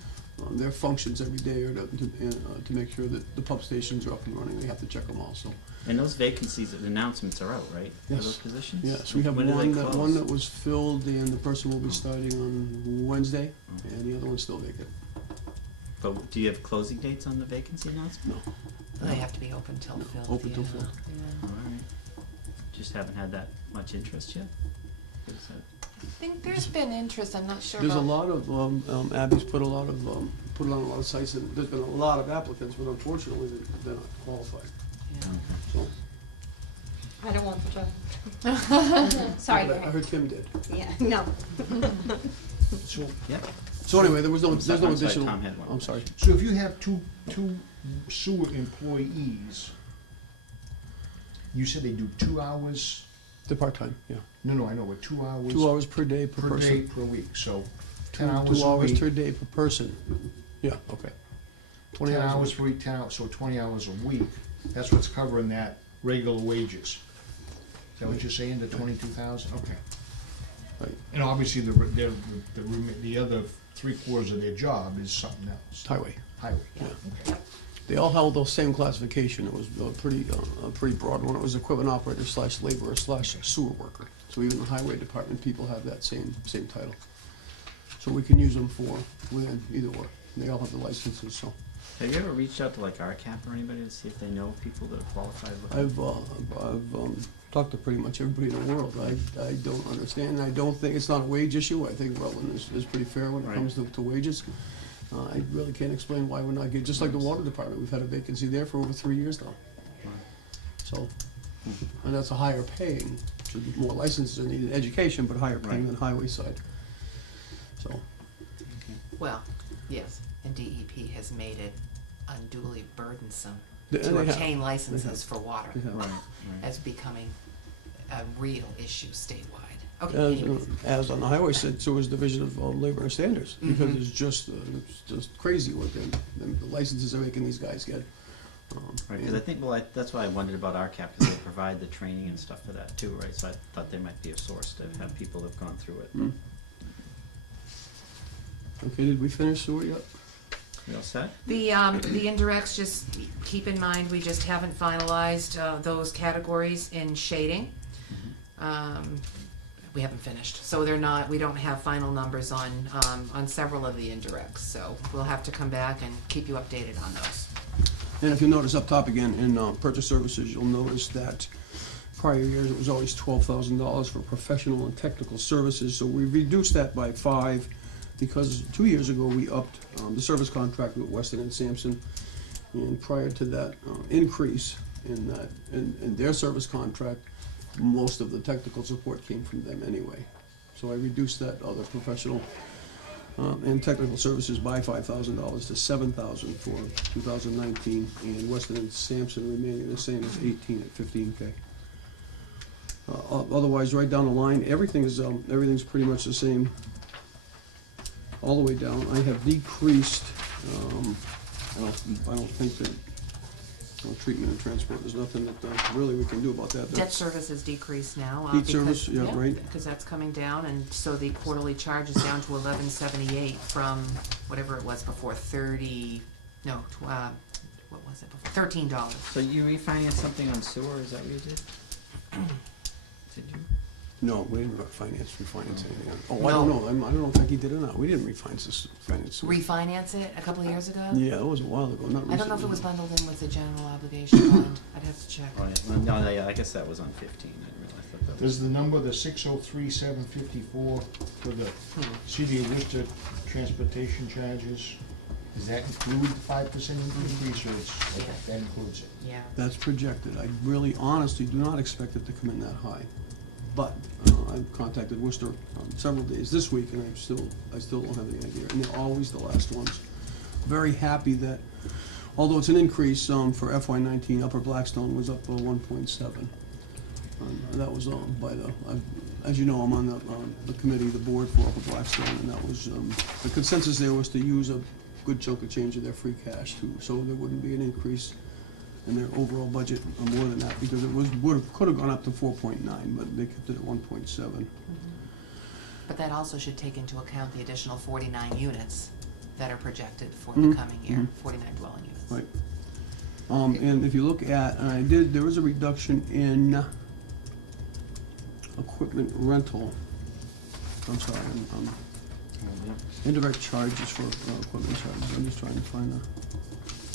their functions every day are to make sure that the pump stations are up and running. They have to check them also. And those vacancies, the announcements are out, right? For Yes. those positions? Yes, we have When do they close? one that was filled, and the person will be starting on Wednesday, and the other one's still vacant. But do you have closing dates on the vacancy announcement? No. They have to be open till No, filled. open till yeah, filled. yeah. All right. Just haven't had that much interest yet? Is that- I think there's been interest, I'm not sure There's a about. lot of, Abby's put it on a lot of sites, and there's been a lot of applicants, but unfortunately, they're not qualified, Yeah. so. I don't want the job. Sorry. But I heard Kim did. Yeah, no. So, Yep. So anyway, there's no I'm sorry, additional. Tom had one. I'm sorry. so if you have two sewer employees, you said they do 2 hours? The part-time, yeah. No, I know, but 2 hours? 2 hours per day per per day person. per week, so 2 10 hours a hours week. per day per person. Yeah, okay. 10 hours per week, 10 hours, so 20 hours a week. That's what's covering that regular wages. Is that what you're saying, the 22,000? Okay. Right. And obviously, the other 3/4 of their job is something else. Highway. Highway, Yeah. okay. They all held the same classification. It was a pretty broad one. It was equipment operator / laborer / sewer worker. So even the highway department people have that same title. So we can use them within either or. They all have the licenses, so. Have you ever reached out to like RCAP or anybody to see if they know people that are qualified? I've talked to pretty much everybody in the world. I don't understand. I don't think, it's not a wage issue. I think Rutland is pretty fair when it Right. comes to wages. I really can't explain why we're not getting, just like the water department, we've had a vacancy there for over 3 years now. So, and that's a higher paying, so more licenses are needed, education, but higher paying Right. than highway side. So, Well, yes, and DEP has made it unduly burdensome and to they have. obtain licenses for water. They have. Right, right. As becoming a real issue statewide. Okay, anyways. As on the highway side, so is Division of Labor and Standards, because Mhm. it's just crazy what the licenses are making these guys get. Right, because I think, that's why I wondered about RCAP, because they provide the training and stuff for that too, right? So I thought there might be a source to have people that have gone through it. Hmm. Okay, did we finish sewer yet? We all set? The indirects, just keep in mind, we just haven't finalized, those categories in shading. We haven't finished, so we don't have final numbers on several of the indirects, so we'll have to come back and keep you updated on those. And if you notice up top again, in purchase services, you'll notice that prior years, it was always $12,000 for professional and technical services, so we reduced that by 5, because 2 years ago, we upped the service contract with Weston and Sampson, and prior to that increase in their service contract, most of the technical support came from them anyway. So I reduced that other professional and technical services by $5,000 to $7,000 for 2019, and Weston and Sampson remaining the same as 18 at $15K. Otherwise, right down the line, everything's pretty much the same all the way down. I have decreased. I don't think that treatment and transport. There's nothing that really we can do about that. Debt service has decreased now. Debt service, yeah, right. Because that's coming down, and so the quarterly charge is down to $11.78 from whatever it was before, what was it before? $13. So you refinanced something on sewer, is that what you did? Did you? No, we didn't refinance anything. Oh, I don't know, I don't know if Becky did or not, we didn't refinance this, finance. Refinance it a couple of years ago? Yeah, it was a while ago, not recently. I don't know if it was bundled in with the general obligation bond. I'd have to check. Oh, yeah. No, yeah, I guess that was on 15. I didn't realize that was. Does the number, the 603,754 for the City of Worcester transportation charges, does that include the 5% increase, or it's, okay, that includes it? Yeah. That's projected. I really honestly do not expect it to come in that high. But I've contacted Worcester several days this week, and I still don't have any idea. And they're always the last ones. Very happy that, although it's an increase for FY19, Upper Blackstone was up 1.7. That was by the, as you know, I'm on the committee, the board for Upper Blackstone, and that was, the consensus there was to use a good chunk of change of their free cash too, so there wouldn't be an increase in their overall budget more than that, because it could have gone up to 4.9, but they kept it at 1.7. But that also should take into account the additional 49 units that are projected for Mhm. the coming year, Mhm. 49 dwelling units. Right. And if you look at, there was a reduction in equipment rental. I'm sorry, indirect charges for equipment charges. I'm just trying to find the.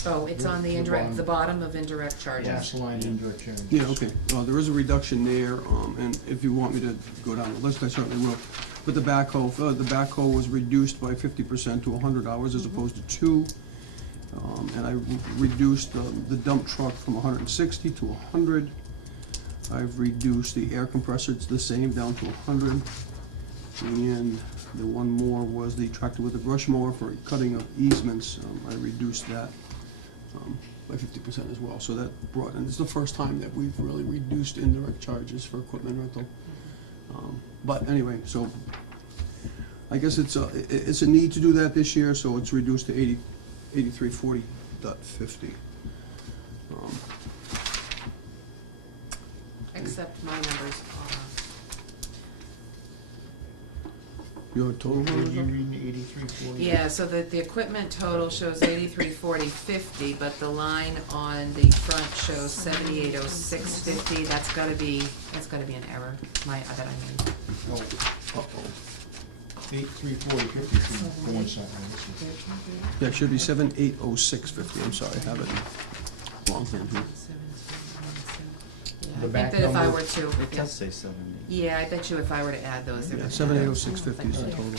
Oh, it's on the The indirect, bottom. the bottom of indirect charges. Last line, indirect charges. Yeah, okay. There is a reduction there, and if you want me to go down the list, I certainly will. But the backhoe was reduced by 50% to 100 hours as opposed to 2. And I reduced the dump truck from 160 to 100. I've reduced the air compressor, it's the same, down to 100. And the one more was the tractor with the brush mower for cutting of easements. I reduced that by 50% as well. So that brought, and it's the first time that we've really reduced indirect charges for equipment rental. But anyway, so I guess it's a need to do that this year, so it's reduced to 8340.50. Except my numbers are, Your total Were you number? reading 8340? yeah, so the equipment total shows 8340.50, but the line on the front shows 7806.50. That's gotta be an error, that I made. Oh, uh-oh. 8340.50 should coincide with this. Yeah, it should be 7806.50, I'm sorry, I have it wrong hand here. Yeah, The I back think that if I number? were to, It does say 70. yeah, I bet you if I were to add those, Yeah, 7806.50 is the total.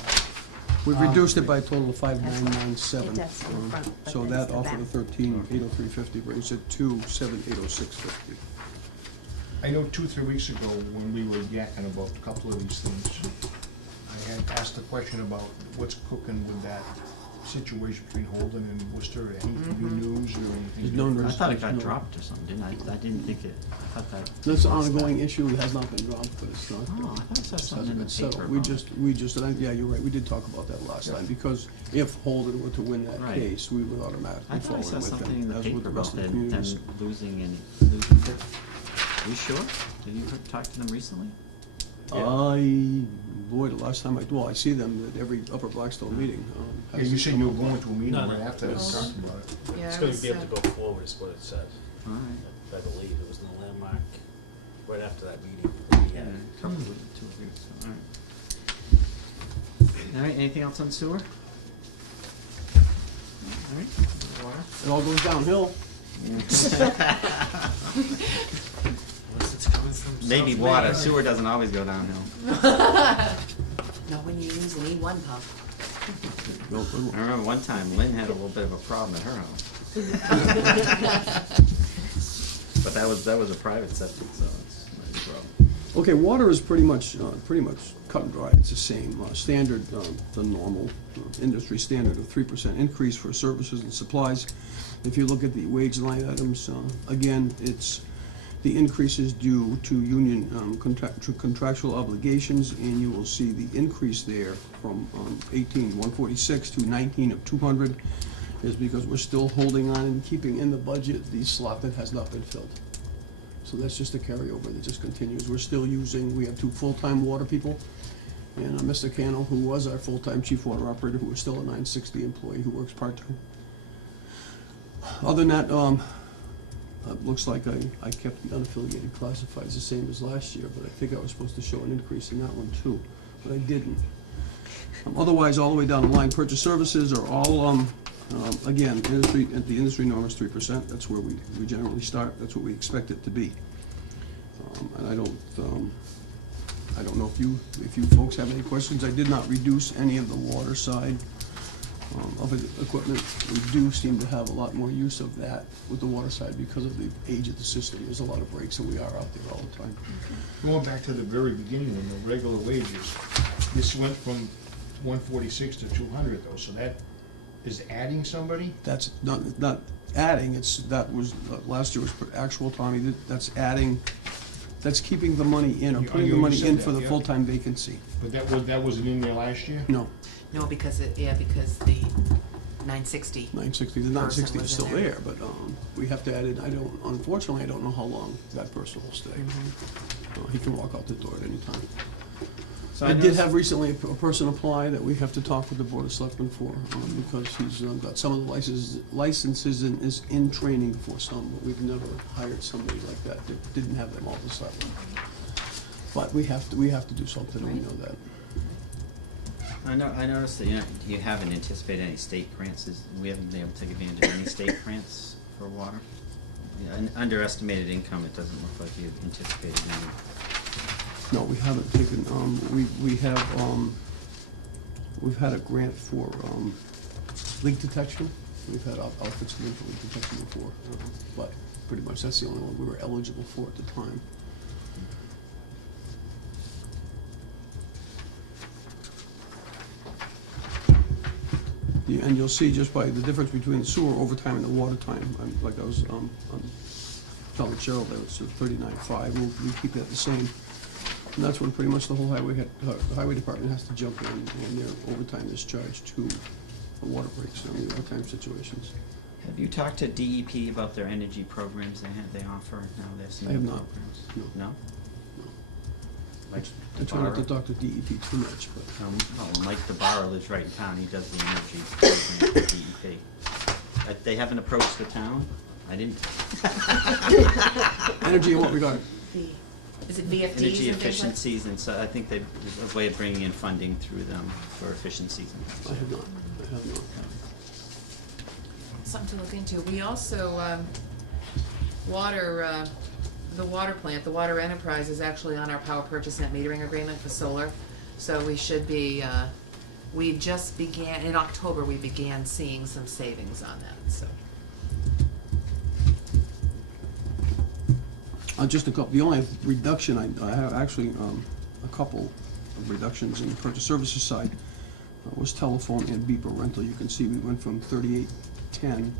We've reduced it by a total of 5997. It does in the front, but So that's that the off of the back. 13803.50 brings it to 7806.50. I know 2-3 weeks ago, when we were yakking about a couple of these things, I had asked a question about what's cooking with that situation between Holden and Worcester. Any new news or anything? There's no different? I thought it got No. dropped or something, didn't I? I didn't think it, I thought that. That's an lost that. ongoing issue, it has not been dropped, but it's not. Oh, I thought I saw just something in hasn't the been paper settled. about We just, yeah, you're right, we did talk about that last time, because if Holden were to win that Right. case, we would I automatically thought fall I in saw with something in them, the as with paper the about rest of the them communities. losing Are you sure? Did you talk to them recently? Boy, the last time I see them at every Upper Blackstone meeting. Yeah, you said you were going to a meeting No, right no. after that, talking about it. Yeah, It's I gonna was, be able to go forward, is what it said, All right. I believe. It was in the landmark right after that meeting. Yeah, couple of the 2 of you, so, all right. All right, anything else on sewer? All right, water? It all goes downhill. Unless it's coming from Maybe South water, America. sewer doesn't always go downhill. not when you use an E1 pump. No, good I one. remember one time Lynn had a little bit of a problem at her house. But that was a private septic, so it's not a problem. Okay, water is pretty much cut and dry. It's the same standard, the normal industry standard of 3% increase for services and supplies. If you look at the wage line items, again, the increase is due to union contractual obligations, and you will see the increase there from 18,146 to 19 of 200 is because we're still holding on and keeping in the budget the slot that has not been filled. So that's just a carryover that just continues. We have 2 full-time water people, and Mr. Cano, who was our full-time chief water operator, who is still a 960 employee who works part-time. Other than that, looks like I kept the unaffiliated classifieds the same as last year, but I think I was supposed to show an increase in that one too, but I didn't. Otherwise, all the way down the line, purchase services are all, again, at the industry norm is 3%. That's where we generally start. That's what we expect it to be. And I don't know if you folks have any questions. I did not reduce any of the water side of the equipment. We do seem to have a lot more use of that with the water side because of the age of the system. There's a lot of breaks, and we are out there all the time. Going back to the very beginning, when the regular wages, this went from 146 to 200 though, so that is adding somebody? That's not adding, last year was actual, Tommy, that's adding, that's keeping the money in, or putting the money in for the full-time vacancy. But that wasn't in there last year? No, No, because the 960. 960, the 960 is was still in there. there, but we have to add it. Unfortunately, I don't know how long that person will stay. He can walk out the door at any time. So I did noticed- have recently a person apply that we have to talk with the Board of Selectmen for, because he's got some of the licenses and is in training for some, but we've never hired somebody like that that didn't have them all of a sudden. But we have to do something, and we know that. I noticed that you haven't anticipated any state grants. We haven't been able to take advantage of any state grants for water. Underestimated income, it doesn't look like you've anticipated any. No, we haven't taken, we've had a grant for leak detection. We've had outfits come in for leak detection before, but pretty much that's the only one we were eligible for at the time. Yeah, and you'll see just by the difference between the sewer overtime and the water time, like I was telling Cheryl, that was 39.5, we keep that the same. And that's when pretty much the whole the highway department has to jump in, and their overtime is charged to the water breaks and the overtime situations. Have you talked to DEP about their energy programs they offer now? They have some I have new not. programs. No. No? Like I try not to DeBarra? talk to DEP too much, but Well, Mike DeBarra lives right in town. He does the energy program for DEP. They haven't approached the town? I didn't. energy in what regard? Is it VFDs and Energy things like? efficiencies, and so I think there's a way of bringing in funding through them for efficiencies and things. I have not. Something to look into. We also, the water plant, the water enterprise is actually on our power purchase net metering agreement for solar. So we should be, we just began, in October, we began seeing some savings on that, so. Just a couple, the only reduction, I have actually a couple of reductions in the purchase services side was telephone and beeper rental. You can see we went from 3810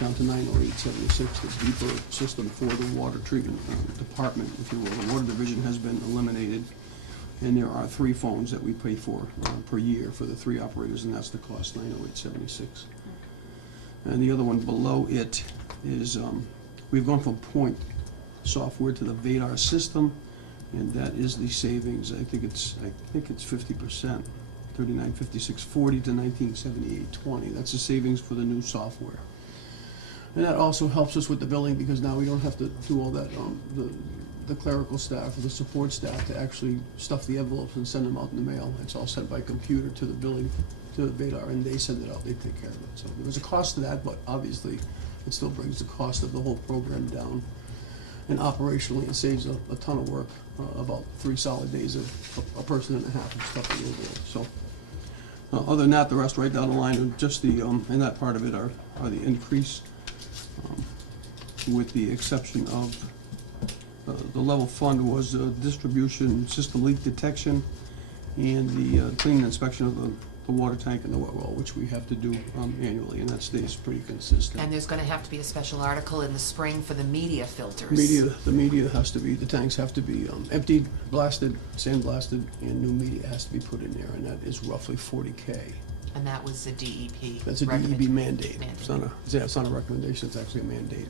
down to 90876. The beeper system for the water treatment department, if you will. The water division has been eliminated, and there are 3 phones that we pay for per year for the 3 operators, and that's the cost, 90876. And the other one below it is, we've gone from point software to the Vadar system, and that is the savings. I think it's 50%, 3956.40 to 1978.20. That's the savings for the new software, and that also helps us with the billing, because now we don't have to do all that the clerical staff or the support staff to actually stuff the envelopes and send them out in the mail. It's all sent by computer to the billing, to the Vadar, and they send it out. They take care of it. So there was a cost to that, but obviously it still brings the cost of the whole program down. And operationally, it saves a ton of work, about 3 solid days of a person and a half of stuff to go there. So, other than that, the rest right down the line, are just the, and that part of it are the increase, with the exception of, the level fund was distribution system leak detection and the cleaning inspection of the water tank and the wet well, which we have to do annually, and that stays pretty consistent. And there's gonna have to be a special article in the spring for the media filters. The media has to be, the tanks have to be emptied, blasted, sandblasted, and new media has to be put in there, and that is roughly $40K. And that was the DEP. That's a DEP mandate. Mandate. It's not a recommendation, it's actually a mandate.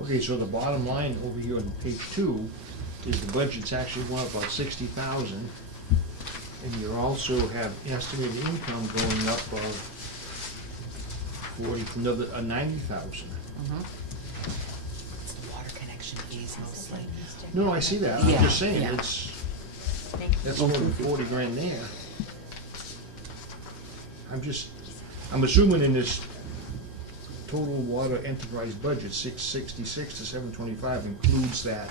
Okay, so the bottom line over here on page 2 is the budget's actually going up about 60,000, and you also have estimated income going up of 40, another, 90,000. Water connection fees mostly. No, I see that, I'm Yeah, just saying, yeah. that's more than 40 grand there. I'm assuming in this total water enterprise budget, 666 to 725 includes that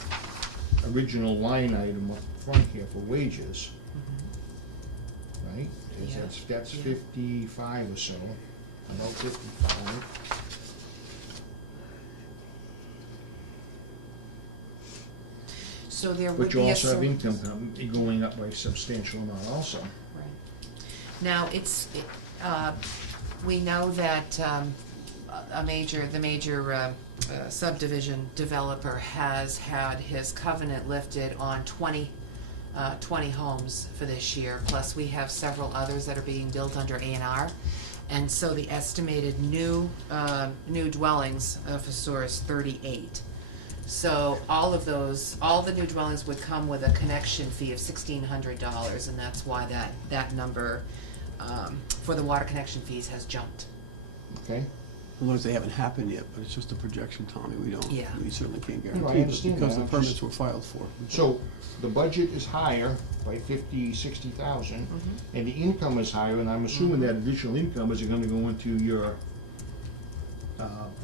original line item up front here for wages, right? 'Cause Yeah. that's Yeah. 55 or so, about 55. So there would But you be a also have surplus. income going up by a substantial amount also. Right. Now, we know that the major subdivision developer has had his covenant lifted on 20 homes for this year, plus we have several others that are being built under A&R. And so the estimated new dwellings for SOAR is 38. So all the new dwellings would come with a connection fee of $1,600, and that's why that number for the water connection fees has jumped. Okay? As long as they haven't happened yet, but it's just a projection, Tommy, Yeah. we certainly can't No, I guarantee it understand because that. the I'm permits just- were filed for. So, the budget is higher by 60,000, and the income is higher, and I'm assuming that additional income is gonna go into your,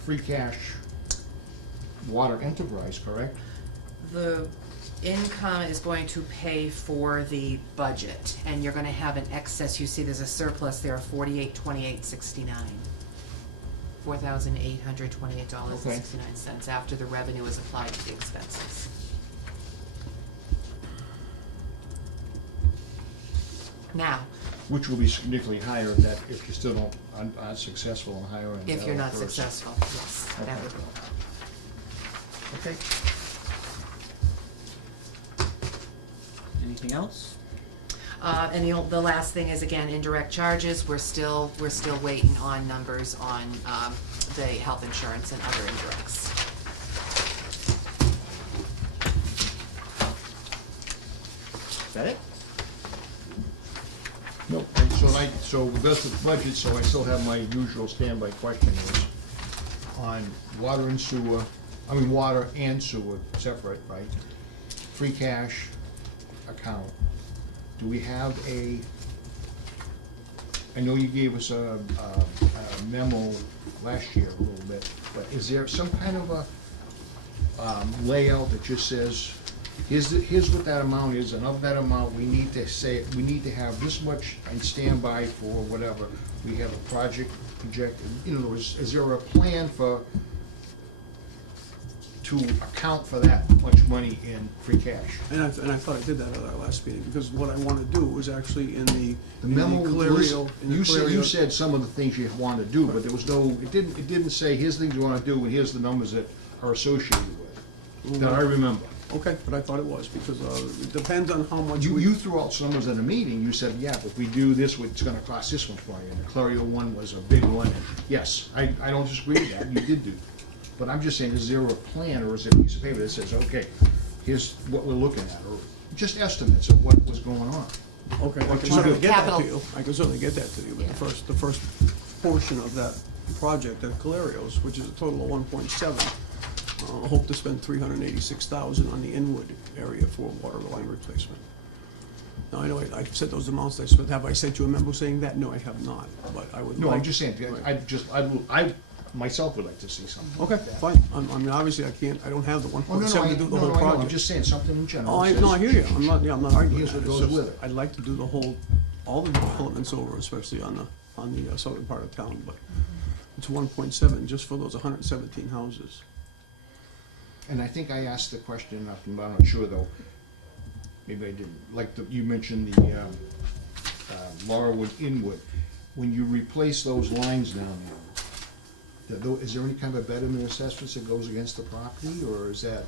free cash water enterprise, correct? The income is going to pay for the budget, and you're gonna have an excess, you see there's a surplus there of $48,2869. $4,828.69 after the revenue is applied to the expenses. Now, Which will be significantly higher if you still aren't successful in hiring. if you're not person. successful, yes, that Okay. would go up. Okay. Anything else? And the last thing is, again, indirect charges, we're still waiting on numbers on, the health insurance and other indirects. Is that it? No, so that's with the budget, so I still have my usual standby question is on water and sewer, water and sewer separate, right? Free cash account. Do we have I know you gave us a memo last year a little bit, but is there some kind of a layout that just says, here's what that amount is, and of that amount, we need to have this much in standby for whatever, we have a project projected, in other words, is there a plan to account for that much money in free cash? And I thought I did that at our last meeting, because what I wanna do was actually in the memo Clario, you said some of the things you want to do, but there was no, it didn't say, here's things you want to do, and here's the numbers that are associated with it, that I remember. Okay, but I thought it was, because it depends on how much You threw out some numbers at a meeting, you said, yeah, but if we do this, it's gonna cost this much money, and the Clario one was a big one, and yes, I don't disagree with that, you did do. But I'm just saying, is there a plan, or is there a piece of paper that says, okay, here's what we're looking at, or just estimates of what was going on? Okay, I What can you certainly do. get that Capital. to you, I can certainly get that to you, but Yeah. the first portion of that project at Calerios, which is a total of 1.7, I hope to spend $386,000 on the Inwood area for water line replacement. Now, I know I said those amounts I spent, have I sent you a memo saying that? No, I have not, but I would No, like. I'm just saying, I myself would like to see something. Okay, like that. fine, I mean, obviously, I don't have the Oh, no, 1.7 to do the whole I know, project. I'm just saying, something in general. Oh, I says- hear you, I'm not arguing Here's that, what it's goes just, with it. I'd like to do all the developments over, especially on the southern part of town, but it's 1.7 just for those 117 houses. And I think I asked the question enough, but I'm not sure though. Maybe I didn't. Like you mentioned the Laurelwood Inwood. When you replace those lines down there, is there any kind of a betterment assessment that goes against the property, or is that?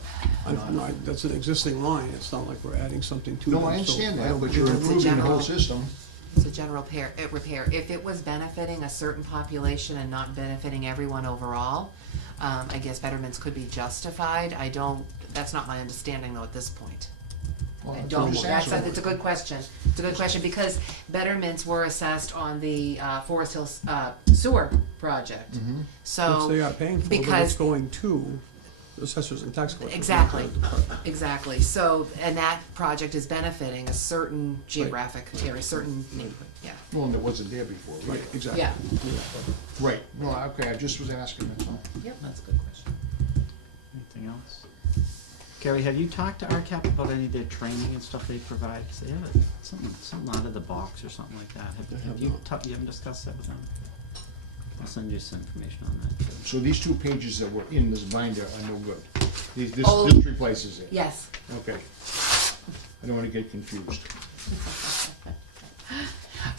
That's an existing line, it's not like we're adding something to them. No, I so understand I that, don't but you're believe- improving the whole general- system. It's a general repair. If it was benefiting a certain population and not benefiting everyone overall, I guess betterments could be justified. That's not my understanding though at this point. Well, that's Don't, what I'm just that's, asking. it's a good question. It's a good question, because betterments were assessed on the Forest Hills sewer project. Mhm. So. Which they are paying for, but because- it's going to assessors and tax collectors. Exactly, exactly. So, and that project is benefiting a certain geographic area, certain neighborhood, yeah. Well, and it wasn't there before. Right, exactly. Yeah. Right, no, okay, I just was asking, that's all. Yep, that's a good question. Anything else? Gary, have you talked to RCAP about any of their training and stuff they provide? 'Cause they have something out of the box or something like that. I Have have you not. you haven't discussed that with them? I'll send you some information on that too. So these 2 pages that were in this binder are no good. This Oh. replaces it. Yes. Okay. I don't wanna get confused.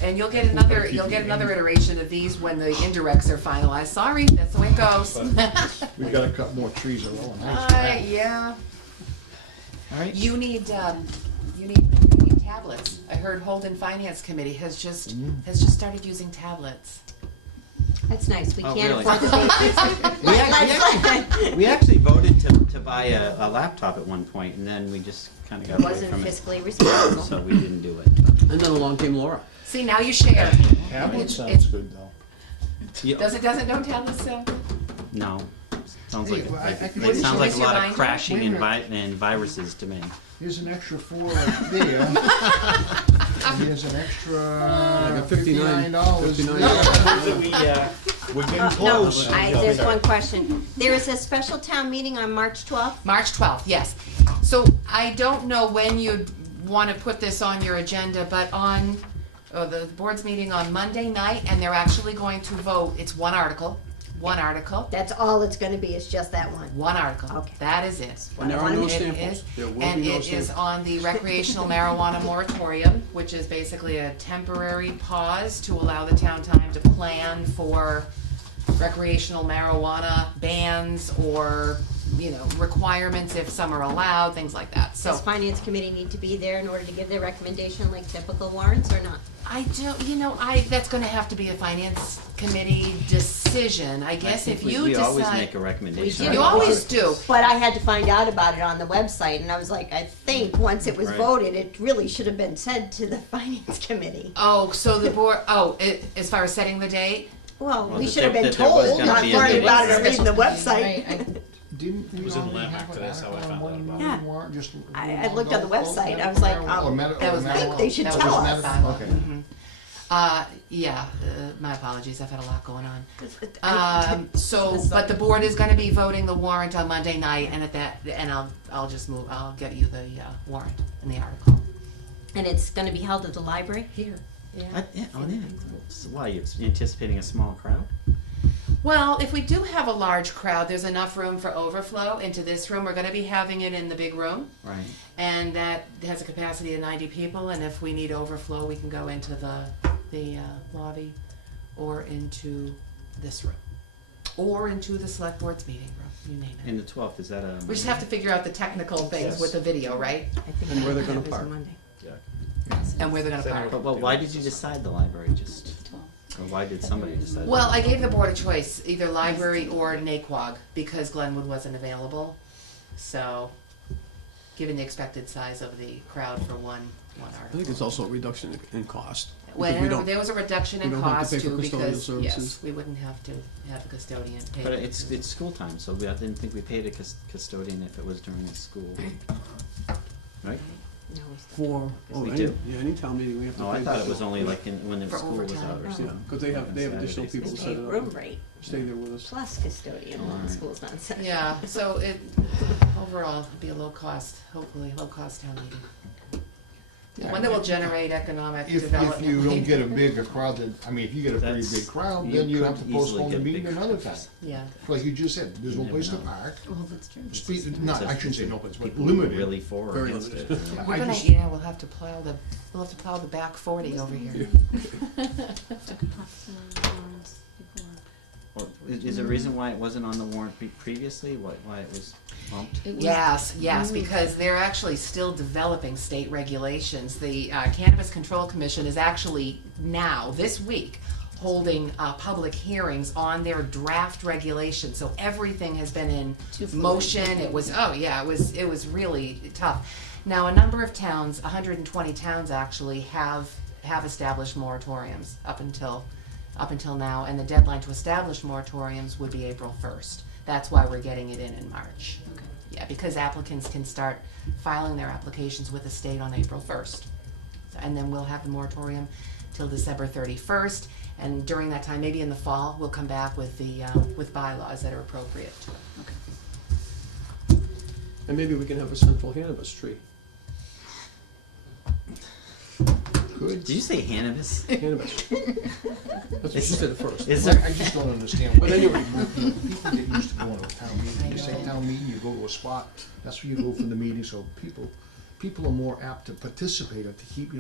And you'll get another iteration of these when the indirects are finalized. Sorry, that's the way it goes. We gotta cut more trees or lower nice for that. Yeah. All right. You need tablets. I heard Holden Finance Committee has just started using tablets. That's nice, we Oh, can't really? afford the babies. We actually voted to buy a laptop at one point, and then we just kind of got It away wasn't from it. fiscally responsible. So we didn't do it. And then along came Laura. See, now you share. Tablet It's- sounds it's- good, though. Yeah, Don't tablets sound good? no. Sounds Hey, like well, I could- it sounds like a Where's your lot of binder? crashing Wait a and viruses to me. Here's an extra 4 right there. And here's an extra Like a 59 $59. $59. We're getting No, close. there's one question. There is a special town meeting on March 12th? March 12th, yes. So I don't know when you'd want to put this on your agenda, but the board's meeting on Monday night, and they're actually going to vote, it's one article. That's all it's gonna be, is just that one. One article. Okay. That is it. And there are no It samples. is, There will and be no it is samples. on the recreational marijuana moratorium, which is basically a temporary pause to allow the town time to plan for recreational marijuana bans or, requirements if some are allowed, things like that. So Does finance committee need to be there in order to give their recommendation like typical warrants or not? I don't, that's gonna have to be a finance committee decision. I guess if you We decide. always make a recommendation. You always do. But I had to find out about it on the website, and I was like, I think once it was Right. voted, it really should have been sent to the finance committee. Oh, so the board, as far as setting the date? Well, Well, we that should have there- been that there was told, gonna not be a worried meeting. about it or reading the Right, website. Didn't we It was in already Landmark have today, an that's how I article on found out one about it. meeting warrant, just I looked on the both website, I was like, medical oh, marijuana- That was or I think marijuana? they should That tell was us. medical. Okay. My apologies, I've had a lot going on. I- But the board is gonna be voting the warrant on Monday night, and I'll get you the warrant and the article. And it's gonna be held at the library? Here. Yeah. So why, you anticipating a small crowd? Well, if we do have a large crowd, there's enough room for overflow into this room. We're gonna be having it in the big room, Right. and that has a capacity of 90 people, and if we need overflow, we can go into the lobby, or into this room, or into the select board's meeting room, you name it. And the 12th, is that a? We just have to figure out the technical things with the video, right? I think And where they're gonna it was park. on Monday. And where they're gonna park. But why did you decide the library? Or why did somebody decide? Well, I gave the board a choice, either library or Naquag, because Glenwood wasn't available. So, given the expected size of the crowd for one I article. think it's also a reduction in cost. because we Well, don't- there was a reduction we in don't have to cost pay for too, custodial because, yes, services. we wouldn't have to have the custodian pay. But it's school time, so I didn't think we paid a custodian if it was during the school. Right? No, we still- We any, do. yeah, any town meeting, we have to pay. Oh, I thought it was only like when the For school was overtime. out or No. something. Yeah, because they have additional Saturdays. people They to pay set it room up, rate stay there with us. plus custodian when the Alright. school's not set. Yeah, so overall, it'd be a hopefully low-cost town meeting. One that will generate economic If development. you don't get a bigger crowd, if you get a pretty That's- big crowd, you then you could have to easily postpone the get meeting big another time. crowds. Yeah. Like you just said, there's no You place to never know. park. Well, that's true. Not, I shouldn't say no place, but People limited. really for or Very against limited. it. We're I gonna, just- we'll have to plow the back 40 over here. Or is there a reason why it wasn't on the warrant previously? Why it was bumped? Yes, because they're actually still developing state regulations. The Cannabis Control Commission is actually now, this week, holding public hearings on their draft regulations. So everything has been in motion. It was, it was really tough. Now, a number of towns, 120 towns actually, have established moratoriums up until now, and the deadline to establish moratoriums would be April 1st. That's why we're getting it in March. Yeah, because applicants can start filing their applications with the state on April 1st. And then we'll have the moratorium till December 31st, and during that time, maybe in the fall, we'll come back with the, with bylaws that are appropriate to it. And maybe we can have a central cannabis tree. Good. Did you say cannabis? Cannabis. That's what she said at first. Is I there? I just don't understand. But anyway. People get used to going to a town meeting. You say I know. town meeting, you go to a spot, that's where you go for the meeting, so people are more apt to participate or to keep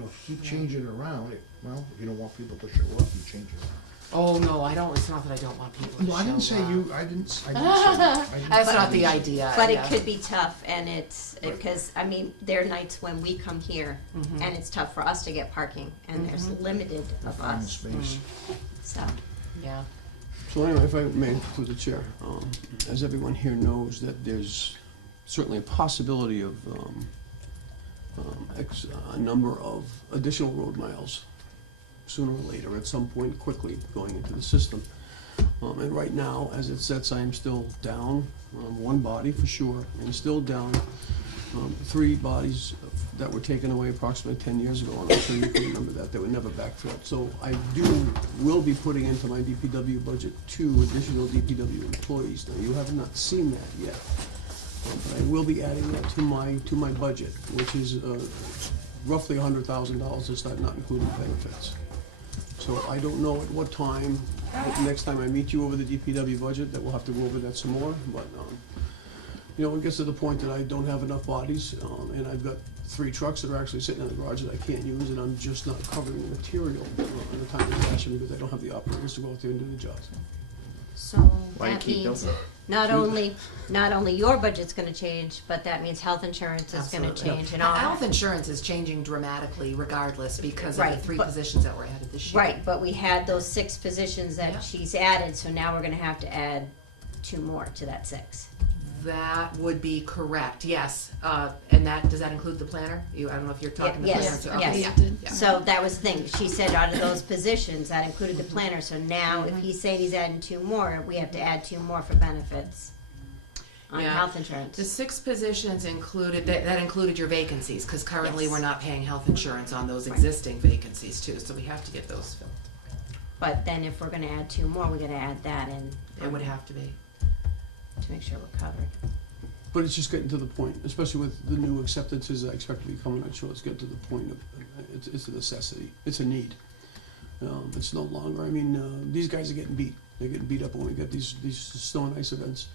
changing it around. Well, if you don't want people to show up, you change it around. Oh, no, I don't, it's not that I don't want people to show No, up. I didn't say you, I didn't say that. That's not the idea. But it yeah. could be tough, and it's, because, I mean, there are nights when we come here, Mhm. and it's tough for us to get parking, and there's limited of Find us, space. so. Yeah. So anyway, if I may, through the chair, as everyone here knows, that there's certainly a possibility of a number of additional road miles sooner or later, at some point quickly, going into the system. And right now, as it sits, I am still down one body for sure, and still down 3 bodies that were taken away approximately 10 years ago, and I'm sure you can remember that. They were never backfilled. So I will be putting into my DPW budget 2 additional DPW employees. Now, you have not seen that yet, but I will be adding that to my budget, which is roughly $100,000. It's not including benefits. So I don't know at what time, next time I meet you over the DPW budget, that we'll have to go over that some more, but, it gets to the point that I don't have enough bodies, and I've got 3 trucks that are actually sitting in the garage that I can't use, and I'm just not covering the material in a timely fashion because I don't have the operators to go out there and do the jobs. So Why you that keep means building? not only your budget's gonna change, but that means health insurance is gonna Absolutely. change and all Health that. insurance is changing dramatically regardless because of the Right, 3 but- positions that were added this year. Right, but we had those 6 positions Yeah. that she's added, so now we're gonna have to add 2 more to that 6. That would be correct, yes. And does that include the planner? I don't know if you're talking the Yes, planner too. Okay, yes. yeah, yeah. So that was the thing, she said out of those positions, that included the planner, so now if he's saying he's adding 2 more, we have to add 2 more for benefits on Yeah. health insurance. The 6 positions included, that included your vacancies, because currently Yes. we're not paying health insurance on those Right. existing vacancies too, so we have to get those filled. But then if we're gonna add 2 more, we gotta add that in. It would have to be. To make sure we're covered. But it's just getting to the point, especially with the new acceptances I expect to be coming, I'm sure it's getting to the point of, it's a necessity, it's a need. It's no longer, these guys are getting beat. They're getting beat up when we get these snow and ice events.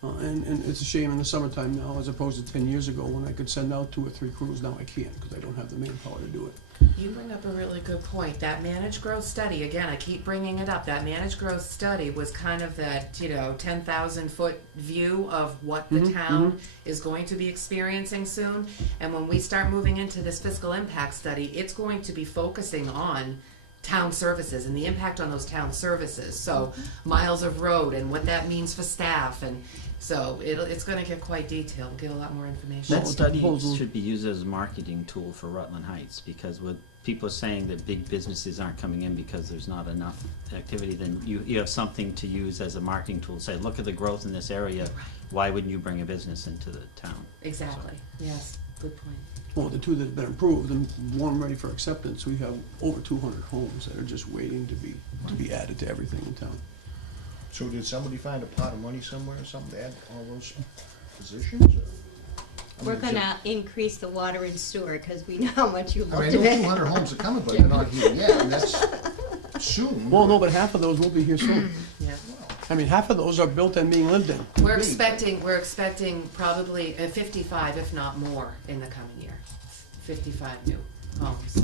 And it's a shame in the summertime now, as opposed to 10 years ago when I could send out 2 or 3 crews. Now I can't because I don't have the manpower to do it. You bring up a really good point. That managed growth study, again, I keep bringing it up, that managed growth study was kind of that, 10,000 foot view of what the town is going to be experiencing soon. And when we start moving into this fiscal impact study, it's going to be focusing on town services and the impact on those town services. So miles of road and what that means for staff, and so it's gonna get quite detailed. We'll get a lot more information. That So, study proposal- should be used as a marketing tool for Rutland Heights, because what people are saying that big businesses aren't coming in because there's not enough activity, then you have something to use as a marketing tool. Say, look at the growth in this area, why wouldn't you bring a business into the town? Exactly, yes, good point. Well, the 2 that have been approved and 1 ready for acceptance, we have over 200 homes that are just waiting to be added to everything in town. So did somebody find a pot of money somewhere or something to add all those positions, or? I We're mean, gonna increase the water and sewer, cause we know how much you I loved mean, I know it. 200 homes are coming, but they're not here yet, and that's soon. Well, no, but half of those will be here soon. Yeah. Half of those are built and being lived in. We're expecting probably 55, if not more, in the coming year. 55 new homes.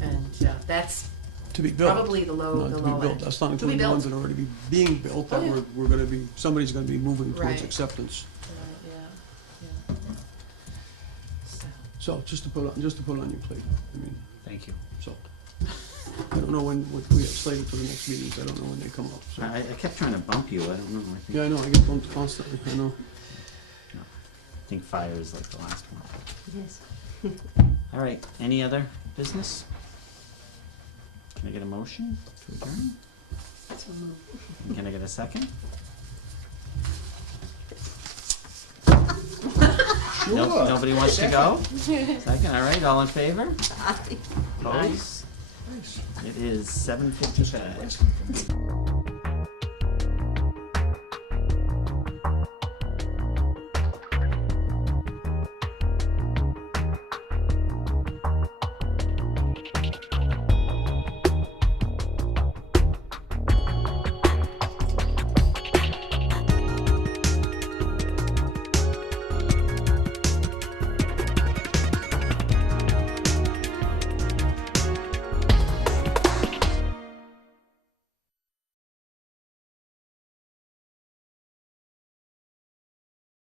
And that's To be built. probably the low Not to be built. end. That's not To be including the built. ones that are already being built, that Oh, yeah. we're gonna be, somebody's gonna be moving towards Right. acceptance. Yeah. So, So, just to put it on your plate, Thank you. so. I don't know what we have slated for the next meetings, I don't know when they come up, so. I kept trying to bump you, I don't know, Yeah, I know, I get bumped constantly, I know. I think fire is like the last one. Yes. All right, any other business? Can I get a motion to adjourn? Can I get a second? Sure. Nobody wants to go? Second, all right, all in favor? Aye. Opposed? It is 7:55.